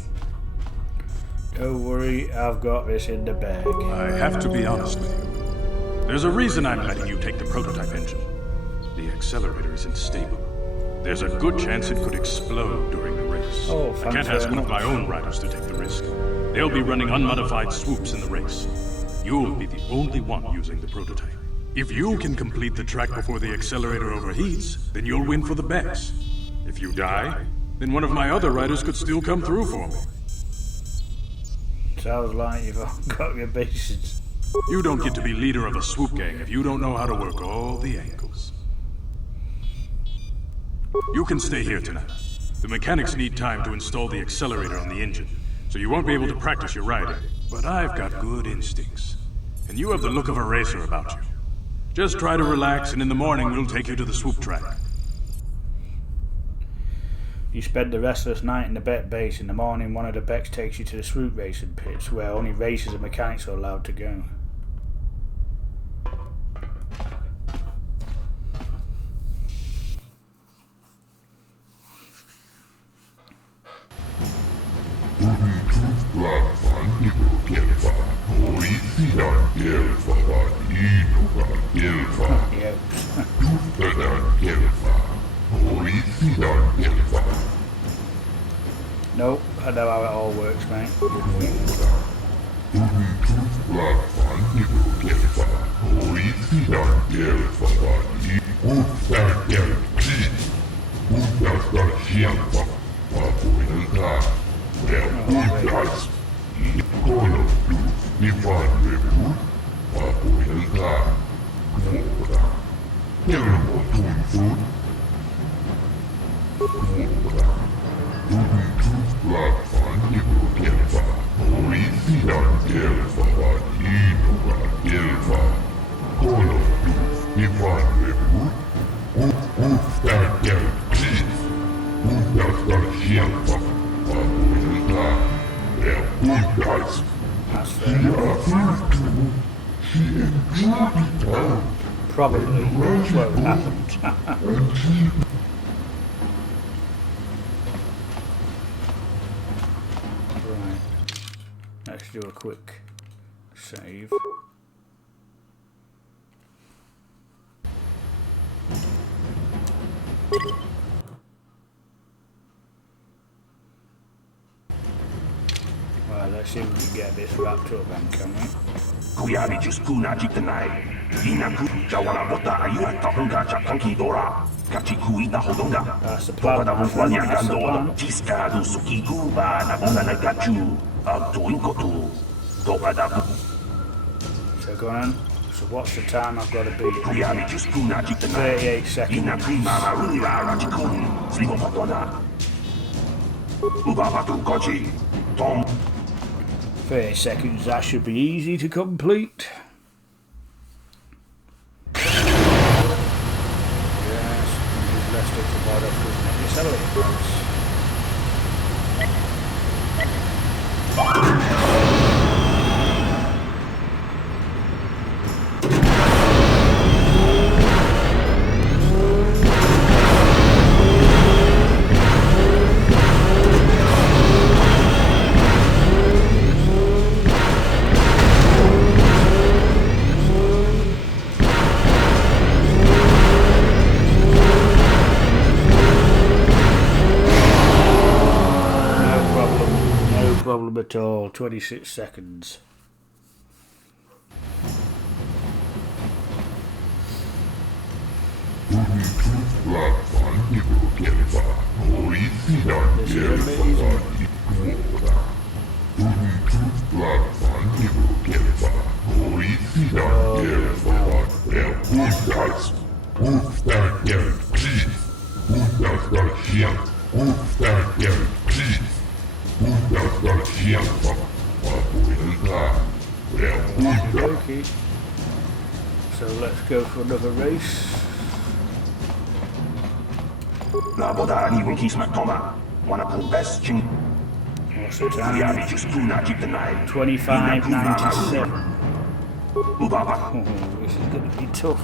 Don't worry, I've got this in the bag. I have to be honest with you. There's a reason I'm letting you take the prototype engine. The accelerator isn't stable. There's a good chance it could explode during the race. Oh, I can't ask one of my own riders to take the risk. They'll be running unmodified swoops in the race. You'll be the only one using the prototype. If you can complete the track before the accelerator overheats, then you'll win for the bets. If you die, then one of my other riders could still come through for me. Sounds like you've all got your bases. You don't get to be leader of a swoop gang if you don't know how to work all the angles. You can stay here tonight. The mechanics need time to install the accelerator on the engine, so you won't be able to practice your riding. But I've got good instincts, and you have the look of a racer about you. Just try to relax, and in the morning we'll take you to the swoop track. You spend the restless night in the bet base. In the morning, one of the bets takes you to the swoop racing pits, where only racers and mechanics are allowed to go. Nope, I know how it all works, mate. Probably won't happen. Right, let's do a quick save. Right, let's see if we can get this wrapped up then, can we? That's the plan, my friend. That's the plan. So go on. So what's the time I've got to beat? 38 seconds. 30 seconds, that should be easy to complete. Yes, just left it to bite off with the accelerator. Problem at all. 26 seconds. Okay. So let's go for another race. What's the time? 25:97. Oh, this is going to be tough.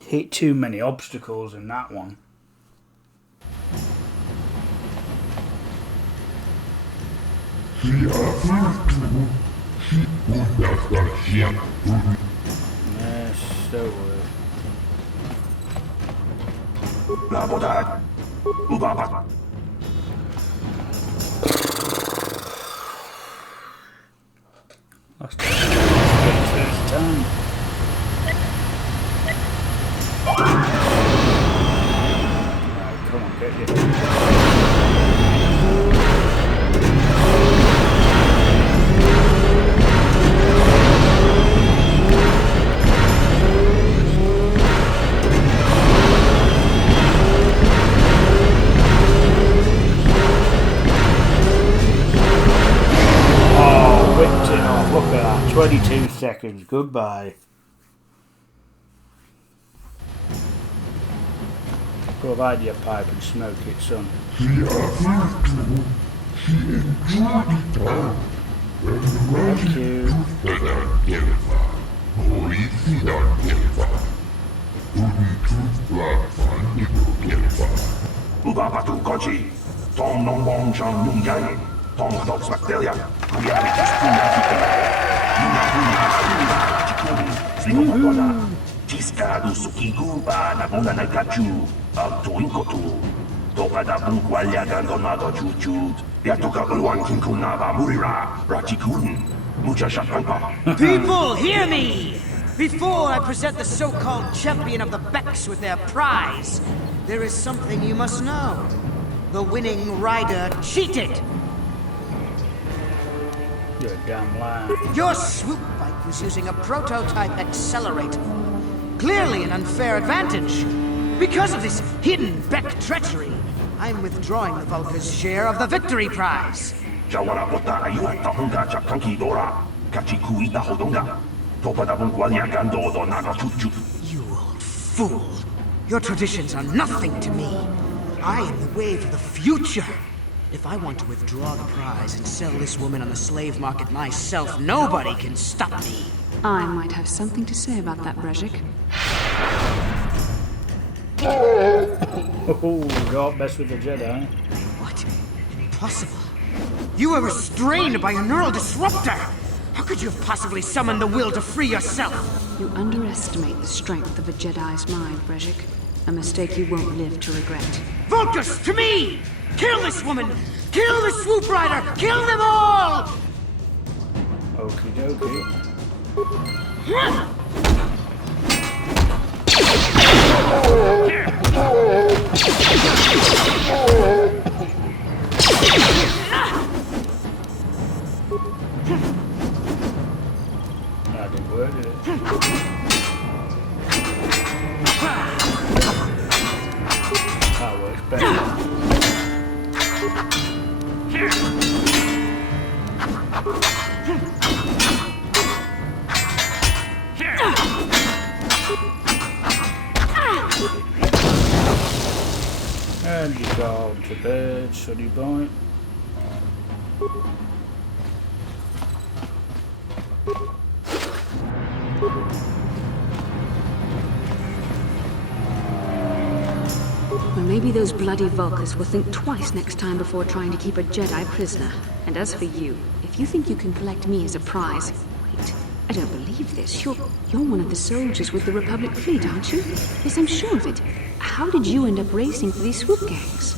Hit too many obstacles in that one. Yes, so Last time. Come on, get you. Oh, whipped it off. Look at that. 22 seconds. Goodbye. Provide your pipe and smoke it, son. Thank you. Tiscado sukiguba na bunda na kachu al tuinkotu. Toka da bunkwalya gandonado chuchu. Yatoka uwan kinkunava murira. Rachikun. Mucha shapanpa. People, hear me! Before I present the so-called champion of the Becks with their prize, there is something you must know. The winning rider cheated. You're a damn liar. Your swoop bike was using a prototype accelerator. Clearly an unfair advantage. Because of this hidden Beck treachery, I'm withdrawing the Vulca's share of the victory prize. Jawarapota ayuata honga chakanki dora. Kachikuita hodonga. Topa da bunkwalya gando donaga chuchu. You old fool. Your traditions are nothing to me. I am the way for the future. If I want to withdraw the prize and sell this woman on the slave market myself, nobody can stop me. I might have something to say about that, Brezhik. Oh, don't mess with the Jedi. What? Impossible. You were restrained by a neural disruptor. How could you have possibly summoned the will to free yourself? You underestimate the strength of a Jedi's mind, Brezhik. A mistake you won't live to regret. Vulcus, to me! Kill this woman! Kill the swoop rider! Kill them all! Okie dokie. That didn't work, did it? That works better. And you go to bed, sonny boy. Well, maybe those bloody Vulcans will think twice next time before trying to keep a Jedi prisoner. And as for you, if you think you can collect me as a prize... Wait, I don't believe this. You're one of the soldiers with the Republic fleet, aren't you? Yes, I'm sure of it. How did you end up racing for these swoop gangs?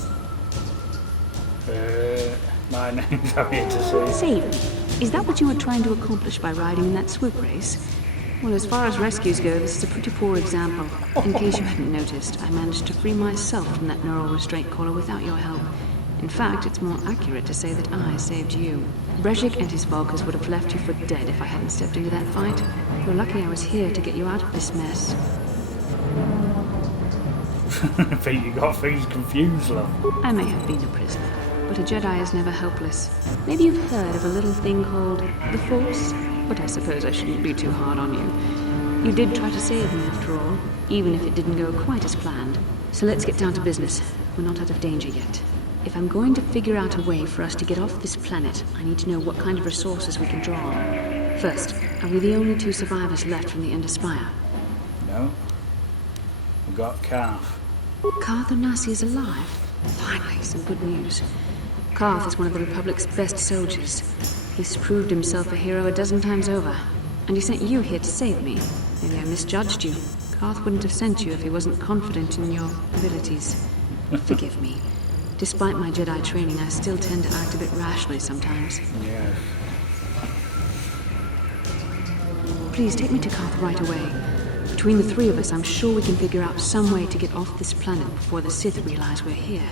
My name's I'm here to say. Save me. Is that what you were trying to accomplish by riding in that swoop race? Well, as far as rescues go, this is a pretty poor example. In case you hadn't noticed, I managed to free myself from that neural restraint collar without your help. In fact, it's more accurate to say that I saved you. Brezhik and his Volkers would have left you for dead if I hadn't stepped into that fight. You're lucky I was here to get you out of this mess. I think you got things confused, love. I may have been a prisoner, but a Jedi is never helpless. Maybe you've heard of a little thing called the Force? But I suppose I shouldn't be too hard on you. You did try to save me, after all, even if it didn't go quite as planned. So let's get down to business. We're not out of danger yet. If I'm going to figure out a way for us to get off this planet, I need to know what kind of resources we can draw on. First, are we the only 2 survivors left from the Ender Spire? No. We got Karth. Karth Onasi is alive. Finally, some good news. Karth is one of the Republic's best soldiers. He's proved himself a hero a dozen times over. And he sent you here to save me. Maybe I misjudged you. Karth wouldn't have sent you if he wasn't confident in your abilities. Forgive me. Despite my Jedi training, I still tend to act a bit rashly sometimes. Yes. Please take me to Karth right away. Between the 3 of us, I'm sure we can figure out some way to get off this planet before the Sith realize we're here.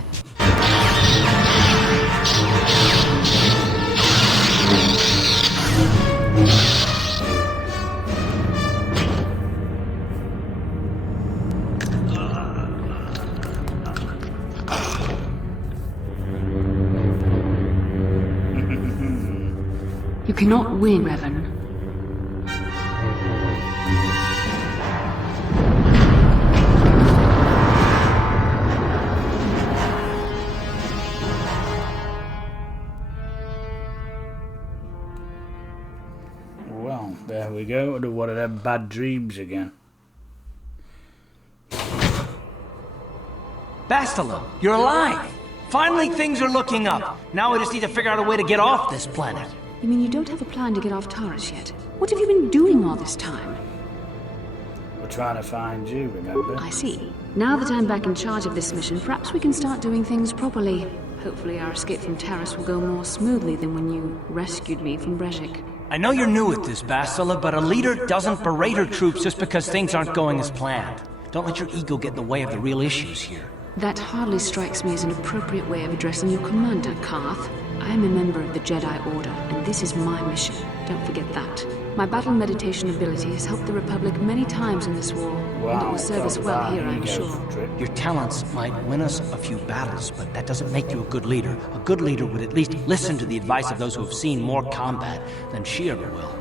You cannot win, Revan. Well, there we go. One of them bad dreams again. Bastila, you're alive! Finally, things are looking up. Now we just need to figure out a way to get off this planet. You mean you don't have a plan to get off Taurus yet? What have you been doing all this time? We're trying to find you, remember? I see. Now that I'm back in charge of this mission, perhaps we can start doing things properly. Hopefully our escape from Taurus will go more smoothly than when you rescued me from Brezhik. I know you're new at this, Bastila, but a leader doesn't berate her troops just because things aren't going as planned. Don't let your ego get in the way of the real issues here. That hardly strikes me as an appropriate way of addressing your commander, Karth. I am a member of the Jedi Order, and this is my mission. Don't forget that. My battle meditation ability has helped the Republic many times in this war, and it will serve us well here, I'm sure. Your talents might win us a few battles, but that doesn't make you a good leader. A good leader would at least listen to the advice of those who have seen more combat than she ever will.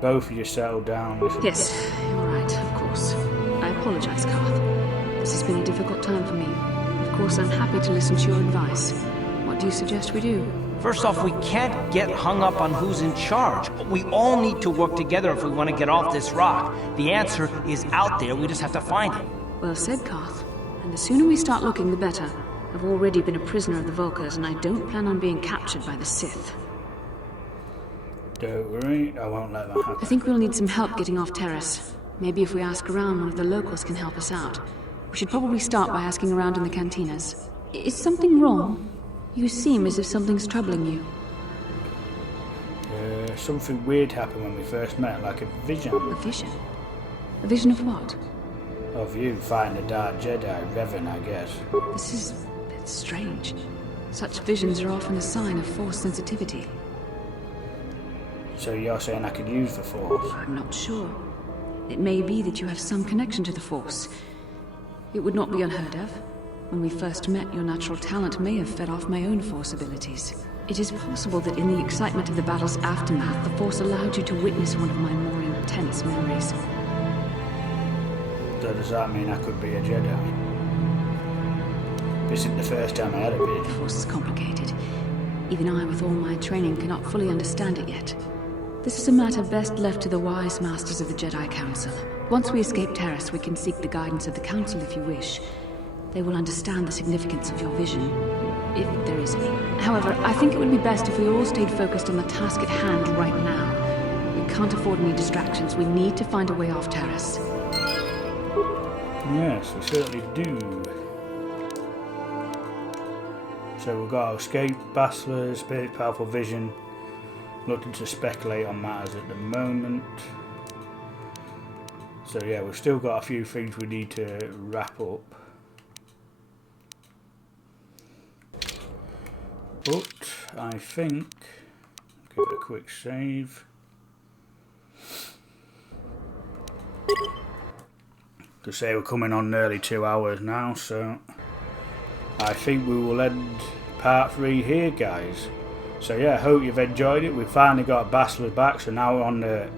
Both of you settle down. Yes, you're right, of course. I apologize, Karth. This has been a difficult time for me. Of course, I'm happy to listen to your advice. What do you suggest we do? First off, we can't get hung up on who's in charge. We all need to work together if we want to get off this rock. The answer is out there, we just have to find it. Well said, Karth. And the sooner we start looking, the better. I've already been a prisoner of the Volkers, and I don't plan on being captured by the Sith. Don't worry, I won't let that happen. I think we'll need some help getting off Taurus. Maybe if we ask around, one of the locals can help us out. We should probably start by asking around in the cantinas. Is something wrong? You seem as if something's troubling you. Something weird happened when we first met, like a vision. A vision? A vision of what? Of you fighting a dark Jedi, Revan, I guess. This is a bit strange. Such visions are often a sign of Force sensitivity. So you're saying I could use the Force? I'm not sure. It may be that you have some connection to the Force. It would not be unheard of. When we first met, your natural talent may have fed off my own Force abilities. It is possible that in the excitement of the battle's aftermath, the Force allowed you to witness one of my more intense memories. So does that mean I could be a Jedi? This isn't the first time I had a vision. The Force is complicated. Even I, with all my training, cannot fully understand it yet. This is a matter best left to the wise masters of the Jedi Council. Once we escape Taurus, we can seek the guidance of the Council if you wish. They will understand the significance of your vision, if there is any. However, I think it would be best if we all stayed focused on the task at hand right now. We can't afford any distractions. We need to find a way off Taurus. Yes, we certainly do. So we've got to escape Bastila, Spirit, Powerful Vision. Looking to speculate on matters at the moment. So yeah, we've still got a few things we need to wrap up. But I think, give it a quick save. Could say we're coming on nearly 2 hours now, so I think we will end part 3 here, guys. So yeah, I hope you've enjoyed it. We've finally got Bastila back, so now we're on the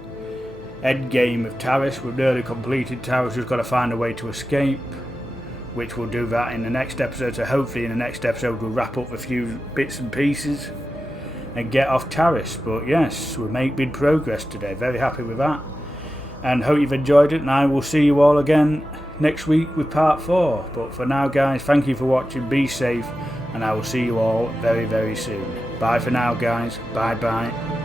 end game of Taris. We've nearly completed Taris, we've got to find a way to escape, which we'll do that in the next episode. So hopefully in the next episode we'll wrap up a few bits and pieces and get off Taris. But yes, we make big progress today, very happy with that. And hope you've enjoyed it, and I will see you all again next week with part 4. But for now, guys, thank you for watching, be safe, and I will see you all very, very soon. Bye for now, guys. Bye bye.